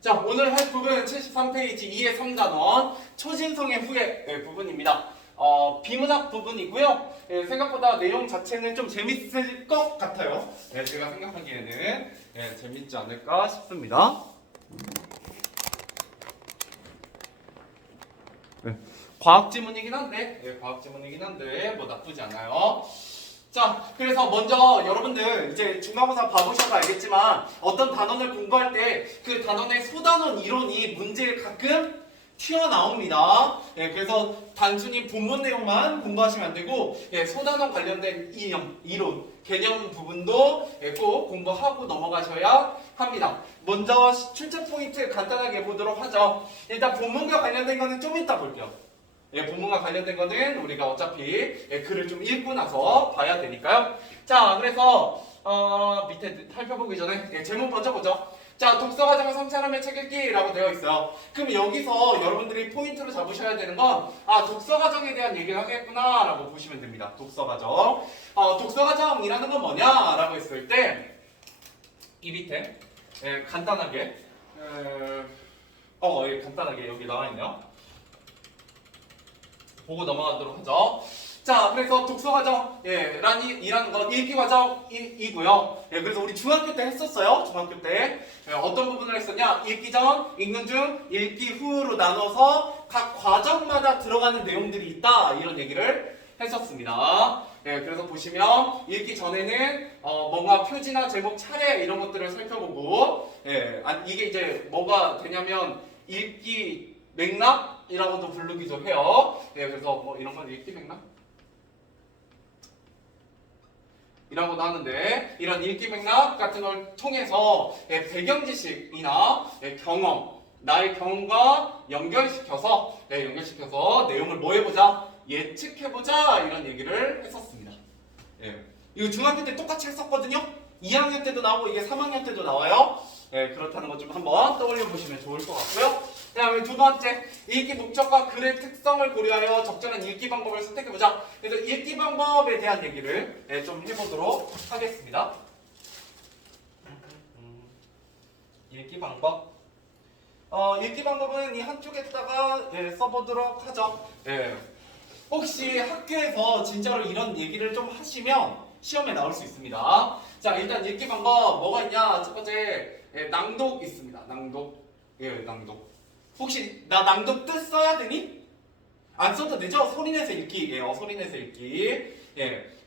자, 오늘 할 부분 73페이지 2의 3단원 초진성의 후의 부분입니다. 비문학 부분이고요. 생각보다 내용 자체는 좀 재밌을 것 같아요. 제가 생각하기에는 재밌지 않을까 싶습니다. 과학 지문이긴 한데 뭐 나쁘지 않아요. 자, 그래서 먼저 여러분들 이제 중간고사 봐보셔서 알겠지만 어떤 단원을 공부할 때 그 단원의 소단원 이론이 문제에 가끔 튀어나옵니다. 그래서 단순히 본문 내용만 공부하시면 안 되고 소단원 관련된 이론, 개념 부분도 꼭 공부하고 넘어가셔야 합니다. 먼저 출제 포인트 간단하게 보도록 하죠. 일단 본문과 관련된 거는 좀 이따 볼게요. 본문과 관련된 거는 우리가 어차피 글을 좀 읽고 나서 봐야 되니까요. 자, 그래서 밑에 살펴보기 전에 제목 먼저 보죠. 자, 독서과정을 성찰하며 책 읽기라고 되어 있어요. 그럼 여기서 여러분들이 포인트로 잡으셔야 되는 건 독서과정에 대한 얘기를 하겠구나 라고 보시면 됩니다. 독서과정. 독서과정이라는 건 뭐냐라고 했을 때 이 밑에 간단하게 간단하게 여기 나와있네요. 보고 넘어가도록 하죠. 자, 그래서 독서과정 이라는 건 읽기과정이고요. 그래서 우리 중학교 때 했었어요. 중학교 때 어떤 부분을 했었냐? 읽기 전, 읽는 중, 읽기 후로 나눠서 각 과정마다 들어가는 내용들이 있다 이런 얘기를 했었습니다. 그래서 보시면 읽기 전에는 뭔가 표지나 제목, 차례 이런 것들을 살펴보고 이게 이제 뭐가 되냐면 읽기 맥락이라고도 부르기도 해요. 그래서 뭐 이런 건 읽기 맥락? 이라고도 하는데 이런 읽기 맥락 같은 걸 통해서 배경 지식이나 경험, 나의 경험과 연결시켜서 내용을 뭐 해보자? 예측해보자 이런 얘기를 했었습니다. 이거 중학교 때 똑같이 했었거든요. 2학년 때도 나오고 이게 3학년 때도 나와요. 그렇다는 것 좀 한번 떠올려 보시면 좋을 것 같고요. 그 다음에 두 번째, 읽기 목적과 글의 특성을 고려하여 적절한 읽기 방법을 선택해보자. 그래서 읽기 방법에 대한 얘기를 좀 해보도록 하겠습니다. 읽기 방법. 읽기 방법은 이 한쪽에다가 써보도록 하죠. 혹시 학교에서 진짜로 이런 얘기를 좀 하시면 시험에 나올 수 있습니다. 자, 일단 읽기 방법 뭐가 있냐? 첫 번째 낭독 있습니다. 낭독. 낭독. 혹시 나 낭독 뜻 써야 되니? 안 써도 되죠? 소리내서 읽기예요. 소리내서 읽기.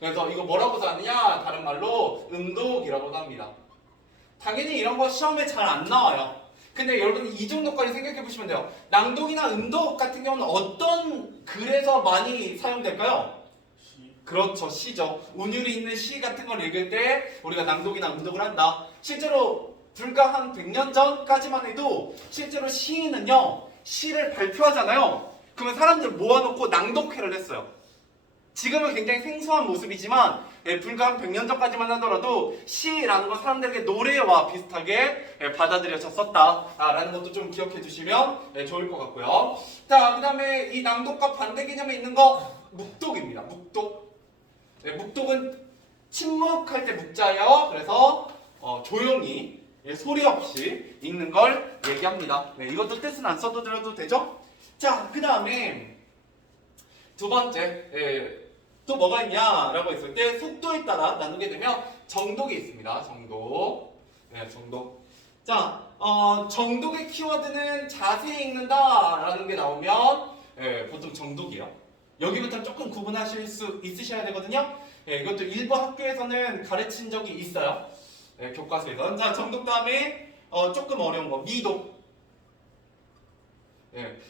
그래서 이거 뭐라고 하느냐? 다른 말로 음독이라고도 합니다. 당연히 이런 거 시험에 잘 안 나와요. 근데 여러분 이 정도까지 생각해 보시면 돼요. 낭독이나 음독 같은 경우는 어떤 글에서 많이 사용될까요? 그렇죠. 시죠. 운율이 있는 시 같은 걸 읽을 때 우리가 낭독이나 음독을 한다. 실제로 불과 한 100년 전까지만 해도 실제로 시인은요. 시를 발표하잖아요. 그러면 사람들 모아놓고 낭독회를 했어요. 지금은 굉장히 생소한 모습이지만 불과 한 100년 전까지만 하더라도 시라는 건 사람들에게 노래와 비슷하게 받아들여졌었다라는 것도 좀 기억해 주시면 좋을 것 같고요. 자, 그 다음에 이 낭독과 반대 개념에 있는 거 묵독입니다. 묵독. 묵독은 침묵할 때 묵자예요. 그래서 조용히 소리 없이 읽는 걸 얘기합니다. 이것도 뜻은 안 써도 되죠? 자, 그 다음에 두 번째 또 뭐가 있냐라고 했을 때 속도에 따라 나누게 되면 정독이 있습니다. 정독. 정독. 자, 정독의 키워드는 자세히 읽는다라는 게 나오면 보통 정독이에요. 여기부터 조금 구분하실 수 있으셔야 되거든요. 이것도 일부 학교에서는 가르친 적이 있어요. 교과서에서. 자, 정독 다음에 조금 어려운 거 미독.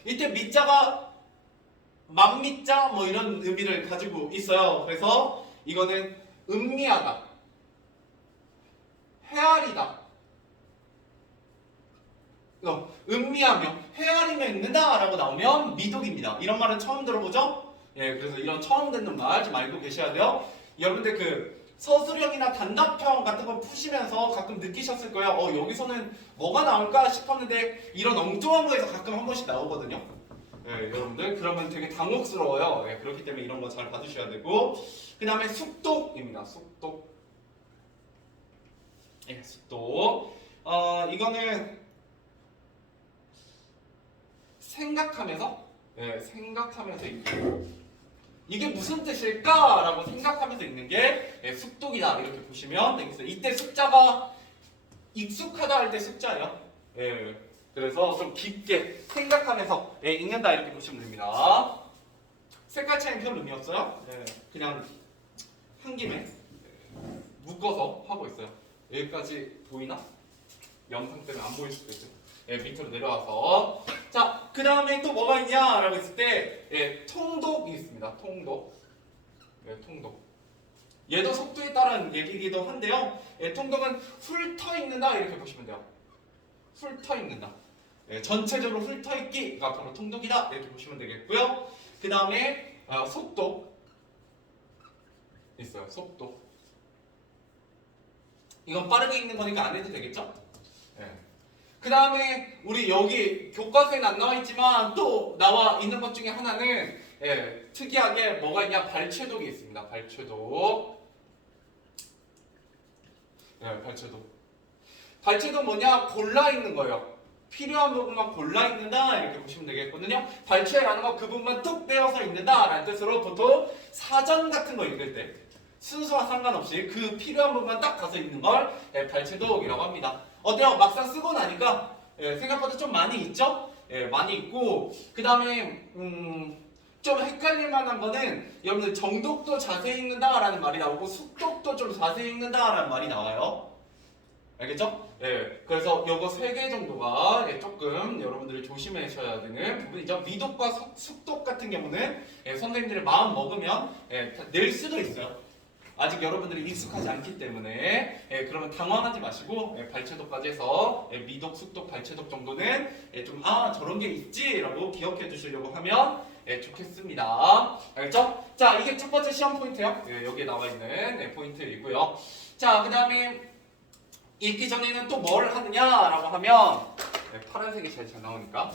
이때 미자가 만미자 뭐 이런 의미를 가지고 있어요. 그래서 이거는 음미하다, 헤아리다. 음미하며 헤아리며 읽는다라고 나오면 미독입니다. 이런 말은 처음 들어보죠? 그래서 이런 처음 듣는 말 좀 알고 계셔야 돼요. 여러분들 그 서술형이나 단답형 같은 거 푸시면서 가끔 느끼셨을 거예요. 여기서는 뭐가 나올까 싶었는데 이런 엉뚱한 거에서 가끔 한 번씩 나오거든요. 여러분들 그러면 되게 당혹스러워요. 그렇기 때문에 이런 거 잘 봐주셔야 되고 그 다음에 숙독입니다. 숙독. 숙독. 이거는 생각하면서 생각하면서 읽기. 이게 무슨 뜻일까라고 생각하면서 읽는 게 숙독이다 이렇게 보시면 되겠어요. 이때 숙자가 익숙하다 할 때 숙자예요. 그래서 좀 깊게 생각하면서 읽는다 이렇게 보시면 됩니다. 색깔 차이는 별 의미 없어요. 그냥 한 김에 묶어서 하고 있어요. 여기까지 보이나? 영상 때문에 안 보일 수도 있어요. 밑으로 내려와서 자, 그 다음에 또 뭐가 있냐라고 했을 때 통독이 있습니다. 통독. 통독. 얘도 속도에 따른 얘기이기도 한데요. 통독은 훑어 읽는다 이렇게 보시면 돼요. 훑어 읽는다. 전체적으로 훑어 읽기가 바로 통독이다 이렇게 보시면 되겠고요. 그 다음에 속독 있어요. 속독. 이건 빠르게 읽는 거니까 안 해도 되겠죠? 그 다음에 우리 여기 교과서에는 안 나와 있지만 또 나와 있는 것 중에 하나는 특이하게 뭐가 있냐, 발췌독이 있습니다. 발췌독. 발췌독. 발췌독 뭐냐, 골라 읽는 거예요. 필요한 부분만 골라 읽는다 이렇게 보시면 되겠거든요. 발췌라는 거 그 부분만 뚝 떼어서 읽는다 라는 뜻으로 보통 사전 같은 거 읽을 때 순서와 상관없이 그 필요한 부분만 딱 가서 읽는 걸 발췌독이라고 합니다. 어때요? 막상 쓰고 나니까 생각보다 좀 많이 있죠? 많이 있고 그 다음에 좀 헷갈릴 만한 거는 여러분들 정독도 자세히 읽는다 라는 말이 나오고 숙독도 좀 자세히 읽는다 라는 말이 나와요. 알겠죠? 그래서 요거 3개 정도가 조금 여러분들이 조심하셔야 되는 부분이죠. 미독과 숙독 같은 경우는 선생님들이 마음 먹으면 낼 수도 있어요. 아직 여러분들이 익숙하지 않기 때문에 그러면 당황하지 마시고 발췌독까지 해서 미독, 숙독, 발췌독 정도는 좀 저런 게 있지 라고 기억해 주시려고 하면 좋겠습니다. 알겠죠? 자, 이게 첫 번째 시험 포인트예요. 여기에 나와 있는 포인트이고요. 자, 그 다음에 읽기 전에는 또 뭘 하느냐라고 하면 파란색이 제일 잘 나오니까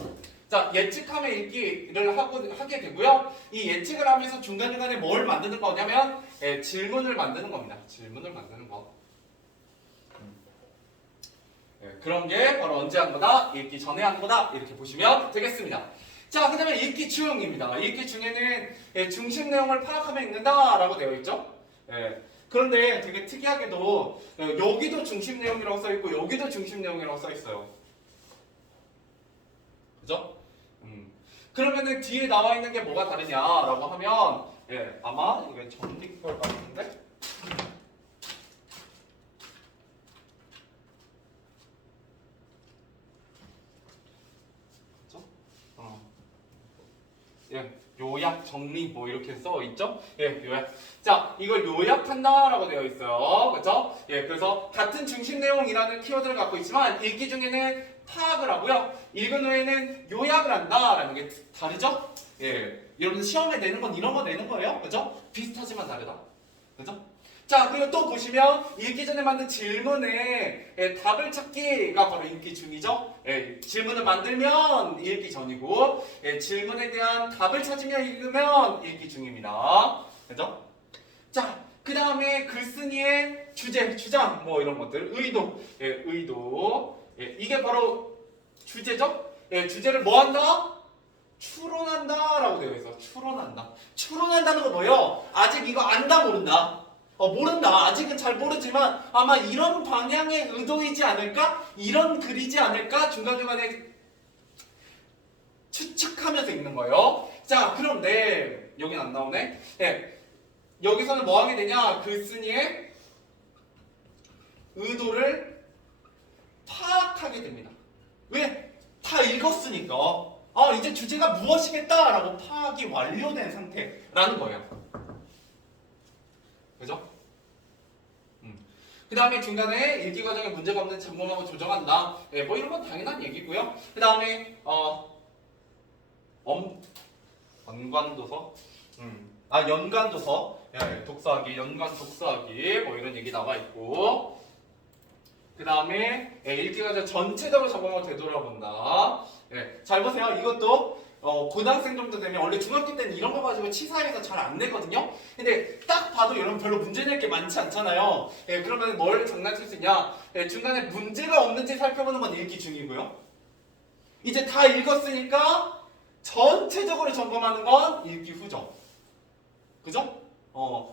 자, 예측하며 읽기를 하게 되고요. 이 예측을 하면서 중간중간에 뭘 만드는 거냐면 질문을 만드는 겁니다. 질문을 만드는 거. 그런 게 바로 언제 한 거다? 읽기 전에 한 거다. 이렇게 보시면 되겠습니다. 자, 그 다음에 읽기 중입니다. 읽기 중에는 중심 내용을 파악하며 읽는다라고 되어 있죠. 그런데 되게 특이하게도 여기도 중심 내용이라고 써 있고 여기도 중심 내용이라고 써 있어요. 그죠? 그러면은 뒤에 나와 있는 게 뭐가 다르냐라고 하면 아마 이게 전립 걸 같은데. 그죠? 요약, 정리 뭐 이렇게 써 있죠? 요약. 자, 이걸 요약한다라고 되어 있어요. 그렇죠? 그래서 같은 중심 내용이라는 키워드를 갖고 있지만 읽기 중에는 파악을 하고요. 읽은 후에는 요약을 한다라는 게 다르죠? 여러분 시험에 내는 건 이런 거 내는 거예요. 그죠? 비슷하지만 다르다. 그죠? 자, 그리고 또 보시면 읽기 전에 만든 질문에 답을 찾기가 바로 읽기 중이죠. 질문을 만들면 읽기 전이고 질문에 대한 답을 찾으며 읽으면 읽기 중입니다. 그죠? 자, 그 다음에 글쓴이의 주제, 주장 뭐 이런 것들, 의도, 의도 이게 바로 주제죠? 주제를 뭐 한다? 추론한다 라고 되어 있어. 추론한다. 추론한다는 거 뭐예요? 아직 이거 안다 모른다. 모른다. 아직은 잘 모르지만 아마 이런 방향의 의도이지 않을까? 이런 글이지 않을까? 중간중간에 추측하면서 읽는 거예요. 자, 그런데 여긴 안 나오네. 여기서는 뭐 하게 되냐? 글쓴이의 의도를 파악하게 됩니다. 왜? 다 읽었으니까. 이제 주제가 무엇이겠다라고 파악이 완료된 상태라는 거예요. 그죠? 그 다음에 중간에 읽기 과정에 문제가 없는 점검하고 조정한다. 뭐 이런 건 당연한 얘기고요. 그 다음에 연관도서, 연관도서, 독서하기, 연관 독서하기, 뭐 이런 얘기 나와 있고. 그 다음에 읽기 과정 전체적으로 점검을 되돌아본다. 잘 보세요. 이것도 고등학생 정도 되면 원래 중학교 때는 이런 거 가지고 치사해서 잘 안 내거든요. 근데 딱 봐도 여러분 별로 문제 낼 게 많지 않잖아요. 그러면 뭘 장난칠 수 있냐? 중간에 문제가 없는지 살펴보는 건 읽기 중이고요. 이제 다 읽었으니까 전체적으로 점검하는 건 읽기 후죠. 그죠?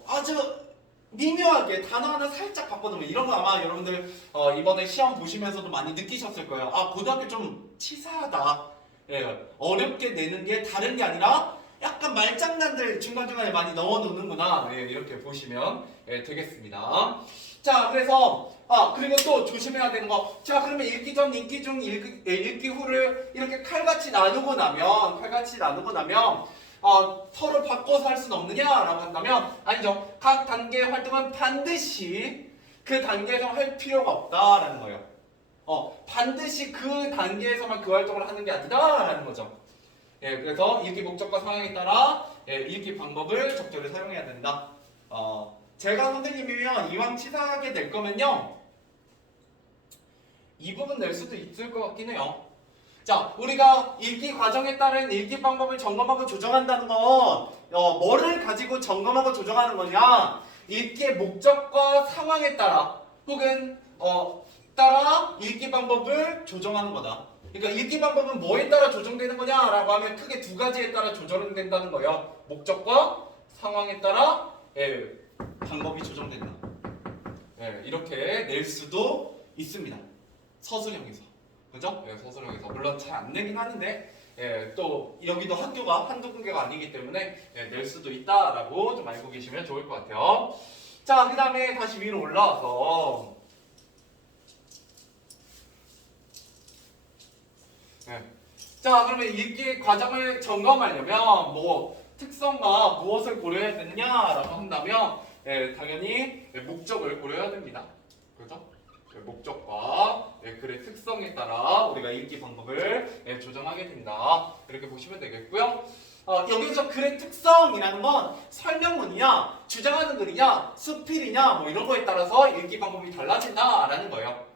아주 미묘하게 단어 하나 살짝 바꿔놓으면 이런 거 아마 여러분들 이번에 시험 보시면서도 많이 느끼셨을 거예요. 아, 고등학교 좀 치사하다. 예, 어렵게 내는 게 다른 게 아니라 약간 말장난들 중간중간에 많이 넣어놓는구나. 예, 이렇게 보시면 되겠습니다. 자, 그래서 그리고 또 조심해야 되는 거. 자, 그러면 읽기 전, 읽기 중, 읽기 후를 이렇게 칼같이 나누고 나면 서로 바꿔서 할 수는 없느냐라고 한다면 아니죠. 각 단계의 활동은 반드시 그 단계에서 할 필요가 없다라는 거예요. 반드시 그 단계에서만 그 활동을 하는 게 아니다라는 거죠. 예, 그래서 읽기 목적과 상황에 따라 읽기 방법을 적절히 사용해야 된다. 제가 선생님이면 이왕 치사하게 낼 거면요, 이 부분 낼 수도 있을 것 같긴 해요. 자, 우리가 읽기 과정에 따른 읽기 방법을 점검하고 조정한다는 건 뭐를 가지고 점검하고 조정하는 거냐? 읽기의 목적과 상황에 따라 혹은 따라 읽기 방법을 조정하는 거다. 그러니까 읽기 방법은 뭐에 따라 조정되는 거냐라고 하면 크게 두 가지에 따라 조정된다는 거예요. 목적과 상황에 따라 방법이 조정된다. 이렇게 낼 수도 있습니다. 서술형에서. 그죠? 서술형에서. 물론 잘 안 내긴 하는데 또 여기도 학교가 한두 군데가 아니기 때문에 낼 수도 있다라고 좀 알고 계시면 좋을 것 같아요. 자, 그 다음에 다시 위로 올라와서 자, 그러면 읽기 과정을 점검하려면 뭐 특성과 무엇을 고려해야 되느냐라고 한다면 당연히 목적을 고려해야 됩니다. 그렇죠? 목적과 글의 특성에 따라 우리가 읽기 방법을 조정하게 된다. 이렇게 보시면 되겠고요. 여기서 글의 특성이라는 건 설명문이냐, 주장하는 글이냐, 수필이냐 뭐 이런 거에 따라서 읽기 방법이 달라진다라는 거예요.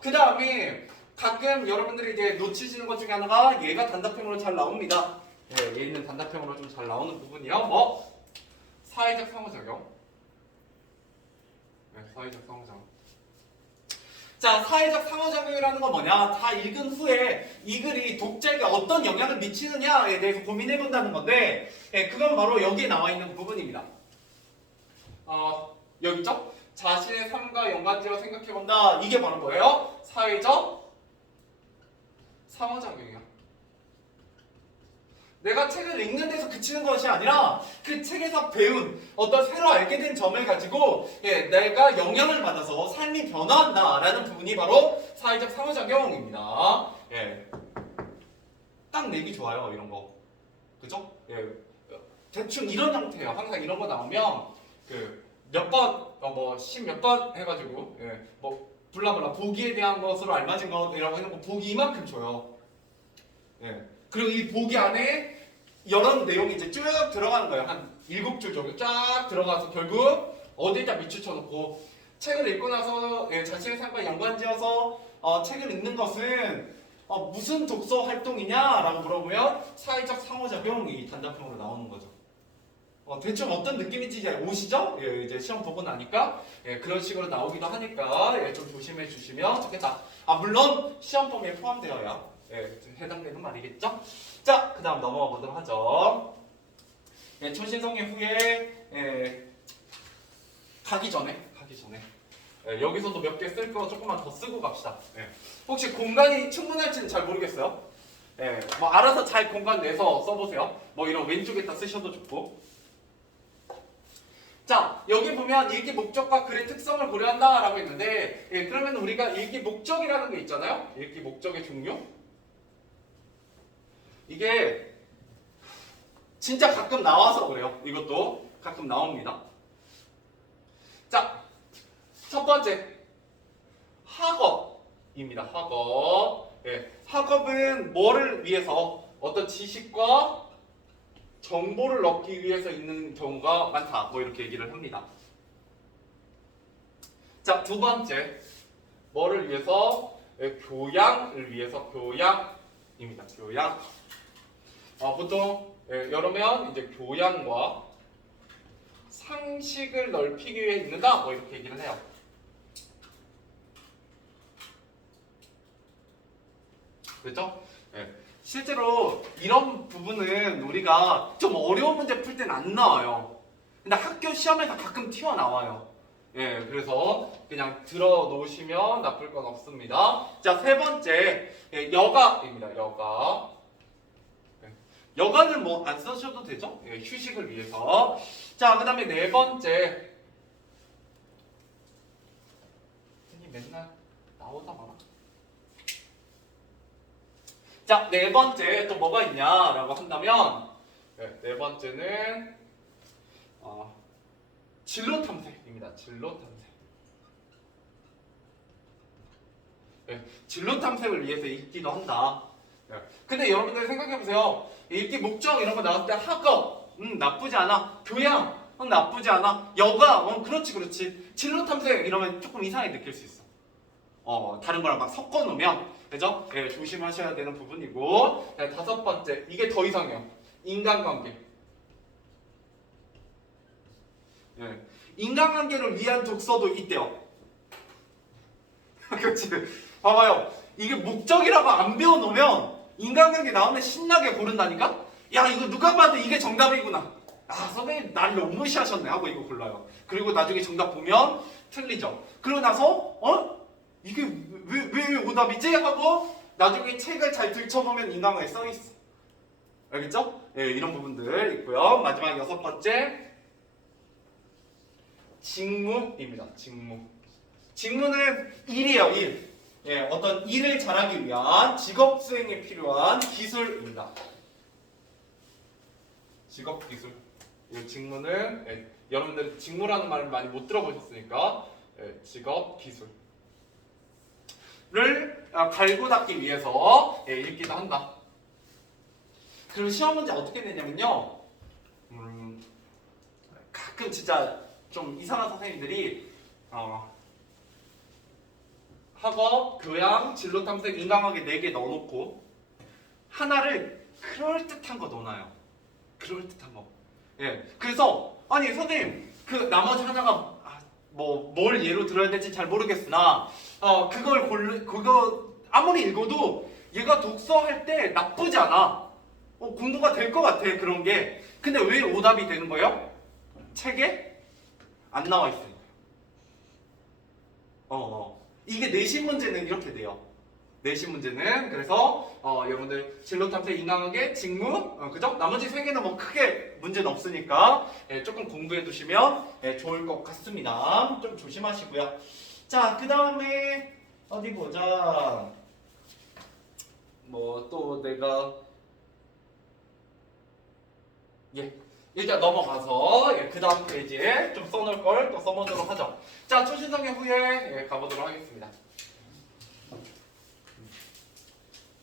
그 다음에 가끔 여러분들이 이제 놓치시는 것 중에 하나가 얘가 단답형으로 잘 나옵니다. 얘는 단답형으로 좀 잘 나오는 부분이요. 사회적 상호작용. 사회적 상호작용. 자, 사회적 상호작용이라는 건 뭐냐? 다 읽은 후에 이 글이 독자에게 어떤 영향을 미치느냐에 대해서 고민해 본다는 건데, 그건 바로 여기에 나와 있는 부분입니다. 여기 있죠? 자신의 삶과 연관지어 생각해 본다. 이게 바로 뭐예요? 사회적 상호작용이야. 내가 책을 읽는 데서 그치는 것이 아니라 그 책에서 배운 어떤 새로 알게 된 점을 가지고 내가 영향을 받아서 삶이 변화한다라는 부분이 바로 사회적 상호작용입니다. 딱 내기 좋아요, 이런 거. 그죠? 대충 이런 형태예요. 항상 이런 거 나오면 몇 번, 십몇 번 해가지고 뭐 블라블라 보기에 대한 것으로 알맞은 것이라고 해놓고 보기 이만큼 줘요. 그리고 이 보기 안에 여러 내용이 이제 쭉 들어가는 거예요. 한 7줄 정도 쫙 들어가서 결국 어디에다 밑줄 쳐놓고 책을 읽고 나서 자신의 삶과 연관지어서 책을 읽는 것은 무슨 독서 활동이냐라고 물어보면 사회적 상호작용이 단답형으로 나오는 거죠. 대충 어떤 느낌인지 이제 오시죠? 이제 시험 보고 나니까 그런 식으로 나오기도 하니까 좀 조심해 주시면 좋겠다. 물론 시험 범위에 포함되어야 해당되는 말이겠죠? 자, 그 다음 넘어가 보도록 하죠. 초신성애 후에 가기 전에 여기서도 몇 개 쓸 거 조금만 더 쓰고 갑시다. 혹시 공간이 충분할지는 잘 모르겠어요. 뭐 알아서 잘 공간 내서 써보세요. 뭐 이런 왼쪽에다 쓰셔도 좋고. 자, 여기 보면 읽기 목적과 글의 특성을 고려한다라고 했는데 그러면 우리가 읽기 목적이라는 게 있잖아요. 읽기 목적의 종류. 이게 진짜 가끔 나와서 그래요. 이것도 가끔 나옵니다. 자, 첫 번째 학업입니다. 학업. 학업은 뭐를 위해서 어떤 지식과 정보를 얻기 위해서 있는 경우가 많다. 뭐 이렇게 얘기를 합니다. 자, 두 번째 뭐를 위해서? 교양을 위해서. 교양입니다. 교양. 보통 여러면 이제 교양과 상식을 넓히기 위해 있는다. 뭐 이렇게 얘기를 해요. 그렇죠? 예. 실제로 이런 부분은 우리가 좀 어려운 문제 풀 때는 안 나와요. 근데 학교 시험에서 가끔 튀어나와요. 예, 그래서 그냥 들어 놓으시면 나쁠 건 없습니다. 자, 세 번째, 예, 여가입니다. 여가. 예, 여가는 뭐 안 써셔도 되죠? 예, 휴식을 위해서. 자, 그 다음에 네 번째. 맨날 나오다 마라. 자, 네 번째 또 뭐가 있냐라고 한다면, 네 번째는 진로 탐색입니다. 진로 탐색. 네, 진로 탐색을 위해서 읽기도 한다. 네. 근데 여러분들 생각해보세요. 읽기 목적 이런 거 나왔을 때 학업, 나쁘지 않아. 교양, 나쁘지 않아. 여가, 그렇지. 진로 탐색 이러면 조금 이상하게 느낄 수 있어. 다른 거랑 막 섞어 놓으면, 그죠? 네, 조심하셔야 되는 부분이고. 네, 다섯 번째, 이게 더 이상해요. 인간관계. 네. 인간관계를 위한 독서도 있대요. 그렇지. 봐봐요. 이게 목적이라고 안 배워놓으면 인간관계 나오면 신나게 고른다니까? 야, 이거 누가 봐도 이게 정답이구나. 아, 선생님 날 너무 무시하셨네 하고 이거 골라요. 그리고 나중에 정답 보면 틀리죠. 그러고 나서 이게 왜 오답이지? 하고 나중에 책을 잘 들춰보면 인간관계 써있어. 알겠죠? 예, 이런 부분들 있고요. 마지막 여섯 번째, 직무입니다. 직무. 직무는 일이에요. 일. 예, 어떤 일을 잘하기 위한 직업 수행에 필요한 기술입니다. 직업 기술. 이 직무는 여러분들이 직무라는 말을 많이 못 들어보셨으니까 직업 기술을 갈고 닦기 위해서 읽기도 한다. 그리고 시험 문제 어떻게 내냐면요. 가끔 진짜 좀 이상한 선생님들이 학업, 교양, 진로 탐색, 인간관계 4개 넣어놓고 하나를 그럴듯한 거 넣어놔요. 그럴듯한 거. 예. 그래서 아니 선생님 그 나머지 하나가 뭘 예로 들어야 될지 잘 모르겠으나 그거 아무리 읽어도 얘가 독서할 때 나쁘지 않아. 공부가 될 것 같아 그런 게. 근데 왜 오답이 되는 거예요? 책에 안 나와 있으니까. 이게 내신 문제는 이렇게 돼요. 내신 문제는 그래서 여러분들 진로 탐색, 인간관계, 직무, 그죠? 나머지 3개는 뭐 크게 문제는 없으니까 조금 공부해 두시면 좋을 것 같습니다. 좀 조심하시고요. 자, 그 다음에 어디 보자. 뭐 또 내가 일단 넘어가서 그 다음 페이지에 좀 써놓을 걸 또 써보도록 하죠. 자, 초신성의 후에 가보도록 하겠습니다.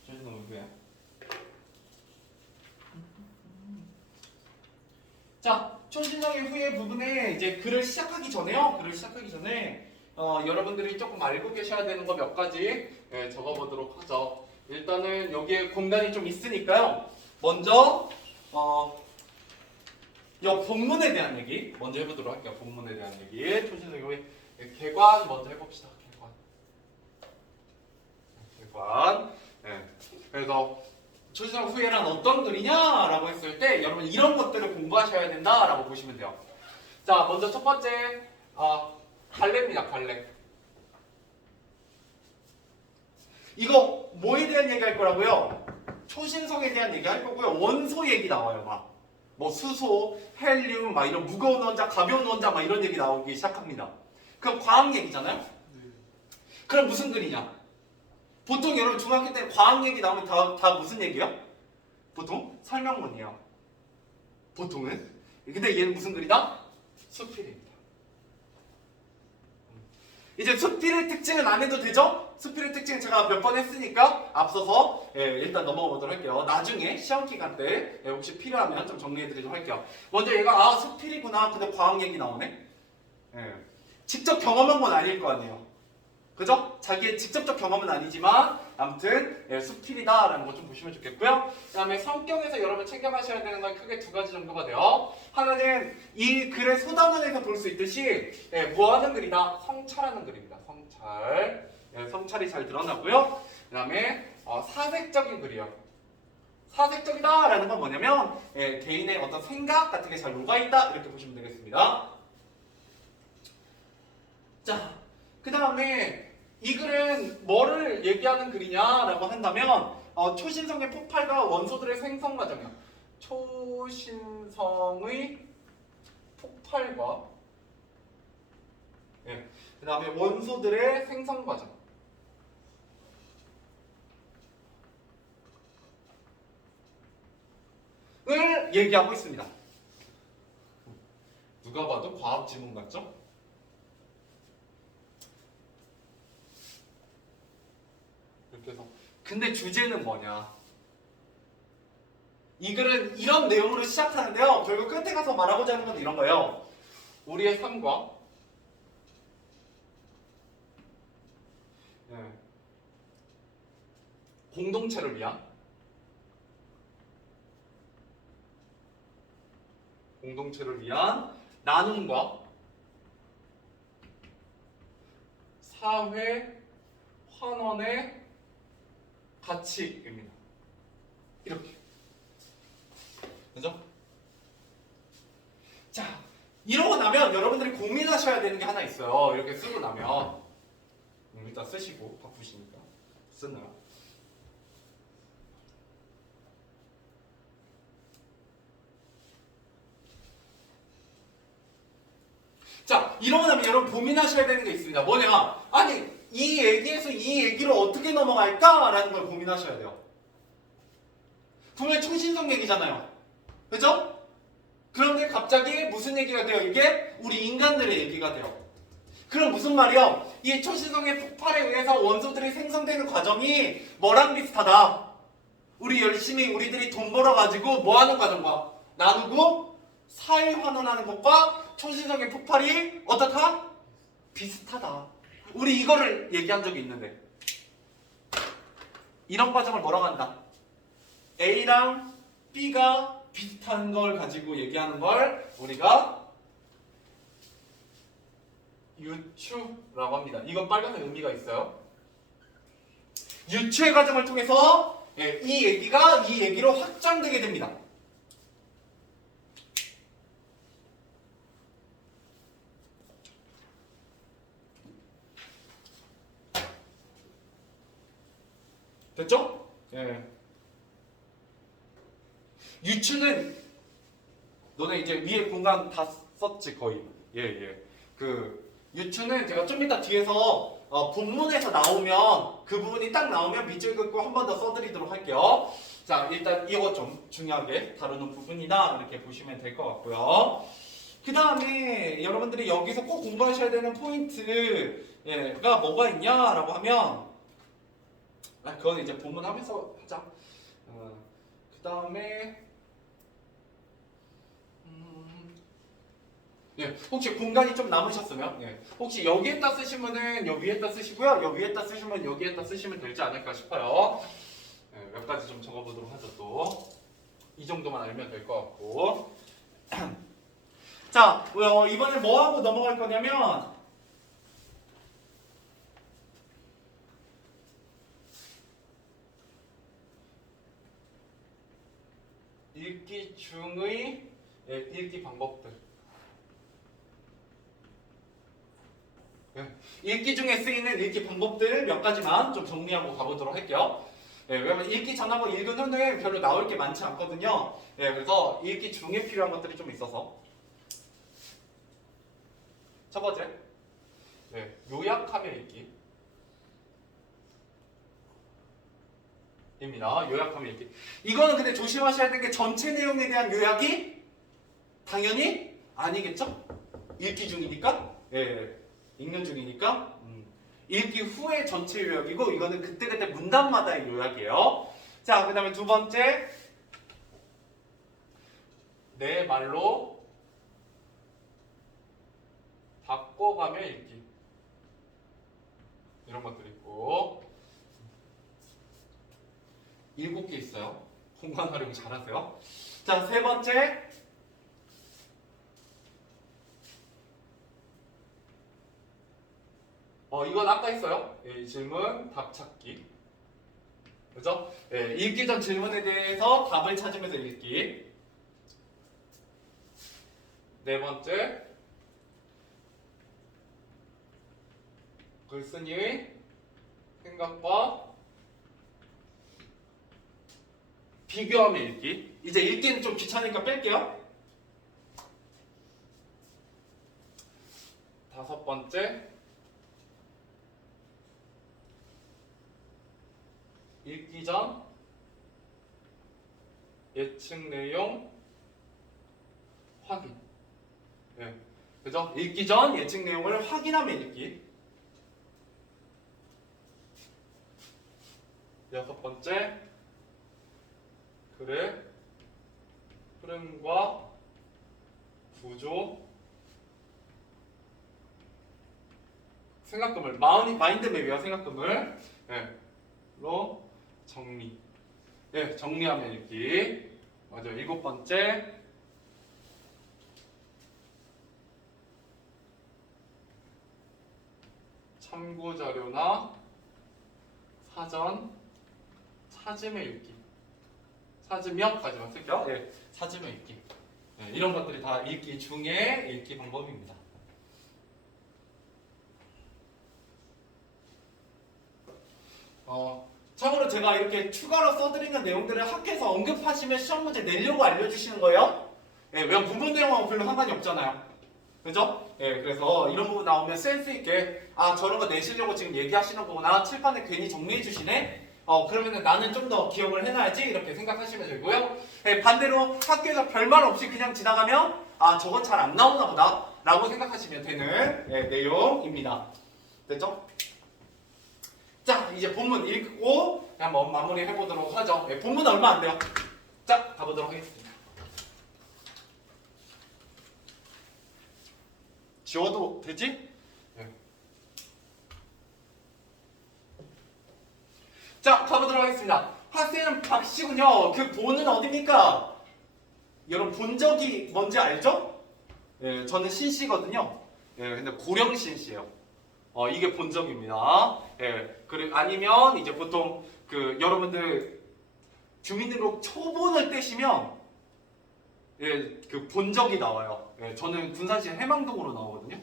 초신성의 후에. 자, 초신성의 후에 부분에 이제 글을 시작하기 전에요. 글을 시작하기 전에 여러분들이 조금 알고 계셔야 되는 거 몇 가지 적어보도록 하죠. 일단은 여기에 공간이 좀 있으니까요. 먼저 본문에 대한 얘기 먼저 해보도록 할게요. 본문에 대한 얘기. 초신성 후에 개관 먼저 해봅시다. 개관. 그래서 초신성 후에란 어떤 글이냐라고 했을 때 여러분 이런 것들을 공부하셔야 된다라고 보시면 돼요. 자, 먼저 첫 번째 갈래입니다. 갈래. 이거 뭐에 대한 얘기 할 거라고요? 초신성에 대한 얘기 할 거고요. 원소 얘기 나와요. 뭐 수소, 헬륨, 막 이런 무거운 원자, 가벼운 원자, 막 이런 얘기 나오기 시작합니다. 그럼 과학 얘기잖아요? 그럼 무슨 글이냐? 보통 여러분 중학교 때 과학 얘기 나오면 다 무슨 얘기야? 보통 설명문이에요. 보통은. 근데 얘는 무슨 글이다? 수필입니다. 이제 수필의 특징은 안 해도 되죠? 수필의 특징 제가 몇 번 했으니까 앞서서 일단 넘어가 보도록 할게요. 나중에 시험 기간 때 혹시 필요하면 좀 정리해드리도록 할게요. 먼저 얘가 수필이구나. 근데 과학 얘기 나오네. 직접 경험한 건 아닐 거 아니에요. 그죠? 자기의 직접적 경험은 아니지만 아무튼 수필이다라는 거 좀 보시면 좋겠고요. 그 다음에 성격에서 여러분 챙겨가셔야 되는 건 크게 2가지 정도가 돼요. 하나는 이 글의 소단원에서 볼 수 있듯이 뭐하는 글이다? 성찰하는 글입니다. 성찰. 성찰이 잘 드러나고요. 그 다음에 사색적인 글이에요. 사색적이다라는 건 뭐냐면 개인의 어떤 생각 같은 게 잘 녹아있다 이렇게 보시면 되겠습니다. 자, 그 다음에 이 글은 뭐를 얘기하는 글이냐라고 한다면 초신성의 폭발과 원소들의 생성 과정이요. 초신성의 폭발과 그 다음에 원소들의 생성 과정. 을 얘기하고 있습니다. 누가 봐도 과학 지문 같죠? 이렇게 해서 근데 주제는 뭐냐? 이 글은 이런 내용으로 시작하는데요. 결국 끝에 가서 말하고자 하는 건 이런 거예요. 우리의 삶과 공동체를 위한 나눔과 사회 환원의 가치입니다. 이렇게. 그죠? 자, 이러고 나면 여러분들이 고민하셔야 되는 게 하나 있어요. 이렇게 쓰고 나면 일단 쓰시고 바쁘시니까 쓰느라. 자, 이러고 나면 여러분 고민하셔야 되는 게 있습니다. 뭐냐? 아니, 이 얘기에서 이 얘기를 어떻게 넘어갈까라는 걸 고민하셔야 돼요. 분명히 초신성 얘기잖아요. 그죠? 그런데 갑자기 무슨 얘기가 돼요? 이게 우리 인간들의 얘기가 돼요. 그럼 무슨 말이요? 이 초신성의 폭발에 의해서 원소들이 생성되는 과정이 뭐랑 비슷하다? 우리 열심히 우리들이 돈 벌어가지고 뭐 하는 과정과 나누고 사회 환원하는 것과 초신성의 폭발이 어떻다? 비슷하다. 우리 이거를 얘기한 적이 있는데 이런 과정을 뭐라고 한다? A랑 B가 비슷한 걸 가지고 얘기하는 걸 우리가 유추라고 합니다. 이건 빨간색 의미가 있어요. 유추의 과정을 통해서 이 얘기가 이 얘기로 확장되게 됩니다. 됐죠? 유추는 너네 이제 위에 공간 다 썼지 거의. 그 유추는 제가 좀 이따 뒤에서 본문에서 나오면 그 부분이 딱 나오면 밑줄 긋고 한 번 더 써드리도록 할게요. 자, 일단 이거 좀 중요하게 다루는 부분이다 이렇게 보시면 될 것 같고요. 그 다음에 여러분들이 여기서 꼭 공부하셔야 되는 포인트가 뭐가 있냐라고 하면 그건 이제 본문 하면서 하자. 그 다음에 혹시 공간이 좀 남으셨으면 혹시 여기에다 쓰시면은 여기에다 쓰시고요. 여기에다 쓰시면 여기에다 쓰시면 되지 않을까 싶어요. 몇 가지 좀 적어보도록 하죠. 또 이 정도만 알면 될 것 같고. 자, 이번에 뭐 하고 넘어갈 거냐면 읽기 중의 읽기 방법들. 읽기 중에 쓰이는 읽기 방법들 몇 가지만 좀 정리하고 가보도록 할게요. 왜냐면 읽기 전하고 읽은 후는 별로 나올 게 많지 않거든요. 그래서 읽기 중에 필요한 것들이 좀 있어서 첫 번째, 요약하며 읽기 입니다. 요약하며 읽기. 이거는 근데 조심하셔야 되는 게 전체 내용에 대한 요약이 당연히 아니겠죠? 읽기 중이니까. 읽는 중이니까 읽기 후에 전체 요약이고 이거는 그때그때 문단마다의 요약이에요. 자, 그 다음에 두 번째, 내 말로 바꿔가며 읽기. 이런 것들이 있고 7개 있어요. 공간 활용 잘하세요. 자, 세 번째, 이건 아까 했어요. 질문 답 찾기. 그죠? 예, 읽기 전 질문에 대해서 답을 찾으면서 읽기. 네 번째, 글쓴이의 생각과 비교하며 읽기. 이제 읽기는 좀 귀찮으니까 뺄게요. 다섯 번째, 읽기 전 예측 내용 확인. 예, 그죠? 읽기 전 예측 내용을 확인하며 읽기. 여섯 번째, 글의 흐름과 구조, 생각금을 마인드맵이야. 생각금을 로 정리. 예, 정리하며 읽기. 맞아요. 일곱 번째, 참고 자료나 사전 찾으며 읽기. 찾으며까지만 쓸게요. 예, 찾으며 읽기. 예, 이런 것들이 다 읽기 중에 읽기 방법입니다. 참고로 제가 이렇게 추가로 써드리는 내용들을 학교에서 언급하시면 시험 문제 내려고 알려주시는 거예요. 예, 왜냐면 부분 내용하고 별로 상관이 없잖아요. 그죠? 예, 그래서 이런 부분 나오면 센스 있게 저런 거 내시려고 지금 얘기하시는 거구나. 칠판에 괜히 정리해 주시네. 그러면은 나는 좀 더 기억을 해놔야지 이렇게 생각하시면 되고요. 예, 반대로 학교에서 별말 없이 그냥 지나가면 저건 잘 안 나오나 보다 라고 생각하시면 되는 내용입니다. 됐죠? 자, 이제 본문 읽고 한번 마무리 해보도록 하죠. 예, 본문 얼마 안 돼요. 자, 가보도록 하겠습니다. 지워도 되지? 예. 자, 가보도록 하겠습니다. 학생은 박씨군요. 그 본은 어딥니까? 여러분 본 적이 뭔지 알죠? 예, 저는 신씨거든요. 예, 근데 고령 신씨예요. 이게 본적입니다. 예, 아니면 이제 보통 여러분들 주민등록 초본을 떼시면 예, 본적이 나와요. 예, 저는 군산시 해망동으로 나오거든요.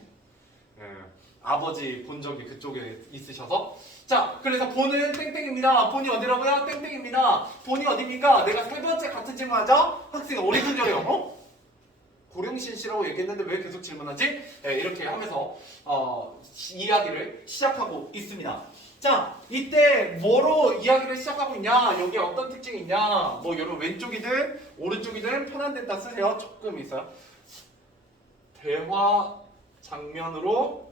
예, 아버지 본적이 그쪽에 있으셔서 자, 그래서 본은 땡땡입니다. 본이 어디라고요? 땡땡입니다. 본이 어디입니까? 내가 세 번째 같은 질문하죠? 학생이 오리분절해요. 고령신씨라고 얘기했는데 왜 계속 질문하지? 네, 이렇게 하면서 이야기를 시작하고 있습니다. 자, 이때 뭐로 이야기를 시작하고 있냐? 여기에 어떤 특징이 있냐? 뭐 여러분 왼쪽이든 오른쪽이든 편한 데다 쓰세요. 조금 있어요. 대화 장면으로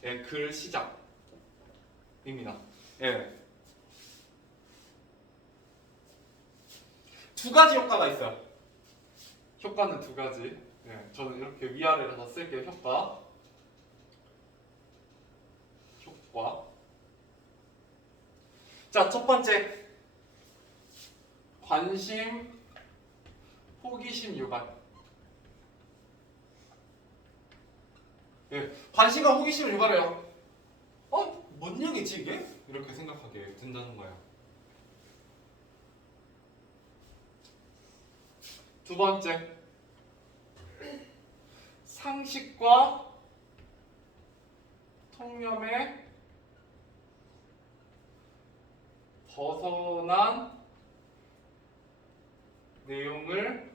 글 시작입니다. 예. 두 가지 효과가 있어요. 효과는 두 가지. 예, 저는 이렇게 위아래로 다 쓸게요. 효과. 자, 첫 번째. 관심, 호기심 유발. 예, 관심과 호기심을 유발해요. 뭔 얘기지 이게? 이렇게 생각하게 된다는 거예요. 두 번째, 상식과 통념에 벗어난 내용을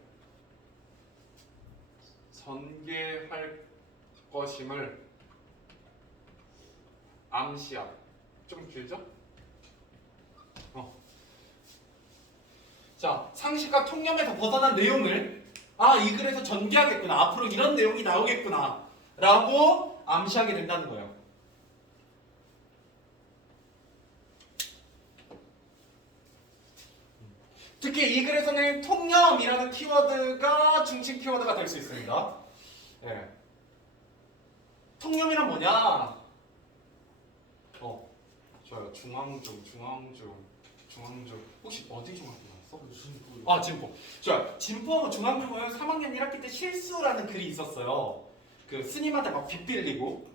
전개할 것임을 암시함. 좀 길죠? 자, 상식과 통념에서 벗어난 내용을 이 글에서 전개하겠구나. 앞으로 이런 내용이 나오겠구나. 라고 암시하게 된다는 거예요. 특히 이 글에서는 통념이라는 키워드가 중심 키워드가 될 수 있습니다. 네. 통념이란 뭐냐? 좋아요. 중앙중. 혹시 어디 중앙중 나왔어? 진포. 좋아요. 진포하고 중앙중은 3학년 1학기 때 실수라는 글이 있었어요. 그 스님한테 막 빚 빌리고.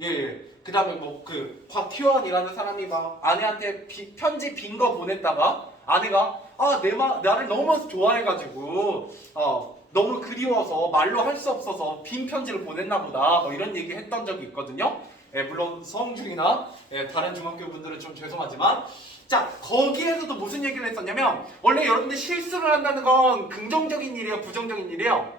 예, 예. 그 다음에 뭐 그 곽희원이라는 사람이 막 아내한테 편지 빈 거 보냈다가 아내가 나를 너무 좋아해가지고 너무 그리워서 말로 할 수 없어서 빈 편지를 보냈나 보다 뭐 이런 얘기 했던 적이 있거든요. 예, 물론 성중이나 다른 중학교 분들은 좀 죄송하지만 자 거기에서도 무슨 얘기를 했었냐면 원래 여러분들 실수를 한다는 건 긍정적인 일이에요, 부정적인 일이에요?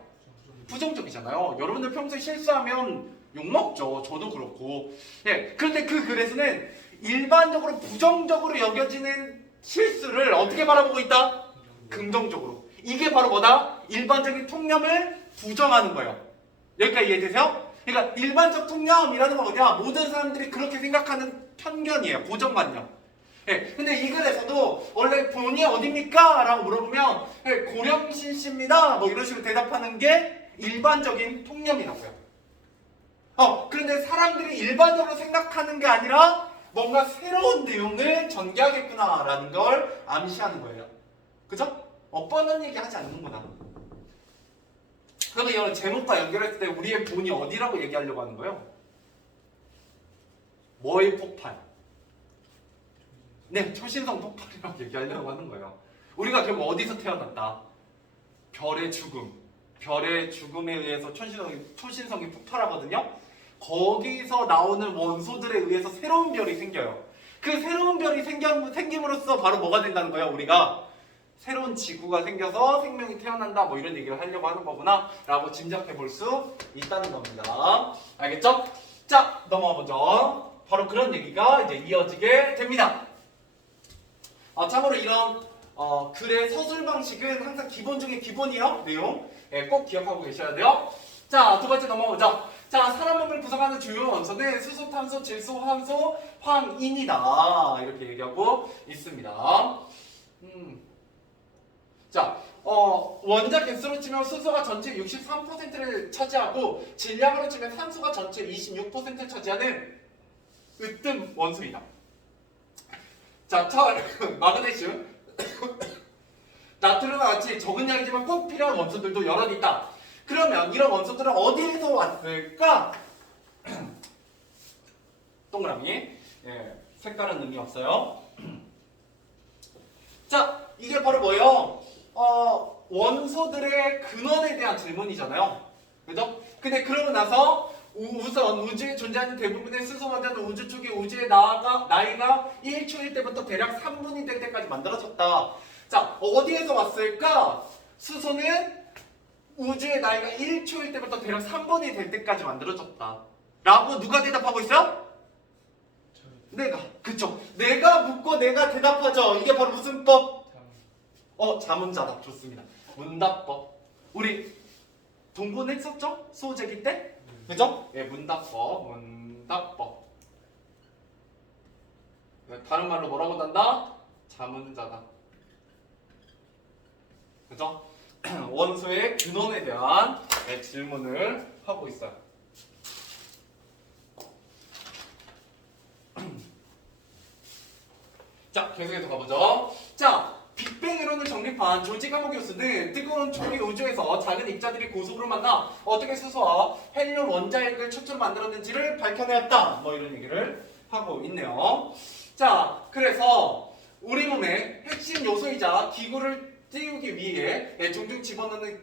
부정적이잖아요. 여러분들 평소에 실수하면 욕먹죠. 저도 그렇고. 예, 그런데 그 글에서는 일반적으로 부정적으로 여겨지는 실수를 어떻게 바라보고 있다? 긍정적으로. 이게 바로 뭐다? 일반적인 통념을 부정하는 거예요. 여기까지 이해되세요? 그러니까 일반적 통념이라는 건 뭐냐? 모든 사람들이 그렇게 생각하는 편견이에요. 고정관념. 예, 근데 이 글에서도 원래 본이 어딥니까? 라고 물어보면 고령신씨입니다. 뭐 이런 식으로 대답하는 게 일반적인 통념이라고요. 그런데 사람들이 일반적으로 생각하는 게 아니라 뭔가 새로운 내용을 전개하겠구나라는 걸 암시하는 거예요. 그죠? 뻔한 얘기 하지 않는구나. 그러면 이런 제목과 연결했을 때 우리의 본이 어디라고 얘기하려고 하는 거예요? 뭐의 폭발? 네, 초신성 폭발이라고 얘기하려고 하는 거예요. 우리가 결국 어디서 태어났다? 별의 죽음. 별의 죽음에 의해서 초신성이 폭발하거든요. 거기서 나오는 원소들에 의해서 새로운 별이 생겨요. 그 새로운 별이 생김으로써 바로 뭐가 된다는 거예요? 우리가 새로운 지구가 생겨서 생명이 태어난다 뭐 이런 얘기를 하려고 하는 거구나 라고 짐작해 볼 수 있다는 겁니다. 알겠죠? 자, 넘어가 보죠. 바로 그런 얘기가 이제 이어지게 됩니다. 참고로 이런 글의 서술 방식은 항상 기본 중에 기본이에요. 내용 꼭 기억하고 계셔야 돼요. 자, 두 번째 넘어가보죠. 자, 사람 몸을 구성하는 주요 원소는 수소, 탄소, 질소, 황소, 황인이다 이렇게 얘기하고 있습니다. 자, 원자 개수로 치면 수소가 전체 63%를 차지하고 질량으로 치면 산소가 전체 26%를 차지하는 으뜸 원소이다. 자, 마그네슘, 나트륨과 같이 적은 양이지만 꼭 필요한 원소들도 여럿 있다. 그러면 이런 원소들은 어디에서 왔을까? 동그라미. 색깔은 의미 없어요. 자, 이게 바로 뭐예요? 원소들의 근원에 대한 질문이잖아요. 그죠? 근데 그러고 나서 우선 우주에 존재하는 대부분의 수소 원자는 우주 초기 우주의 나이가 1초일 때부터 대략 3분이 될 때까지 만들어졌다. 자, 어디에서 왔을까? 수소는 우주의 나이가 1초일 때부터 대략 3분이 될 때까지 만들어졌다. 라고 누가 대답하고 있어요? 내가. 그쵸. 내가 묻고 내가 대답하죠. 이게 바로 무슨 법? 자문자답. 좋습니다. 문답법. 우리 동분했었죠? 수호제기 때? 그죠? 문답법. 다른 말로 뭐라고 단다? 자문자답. 그죠? 원소의 근원에 대한 질문을 하고 있어요. 자, 계속해서 가보죠. 자, 빅뱅 이론을 정립한 조지 가모 교수는 뜨거운 초기 우주에서 작은 입자들이 고속으로 만나 어떻게 수소와 헬륨 원자핵을 최초로 만들었는지를 밝혀내었다. 뭐 이런 얘기를 하고 있네요. 자, 그래서 우리 몸의 핵심 요소이자 기구를 띄우기 위해 종종 집어넣는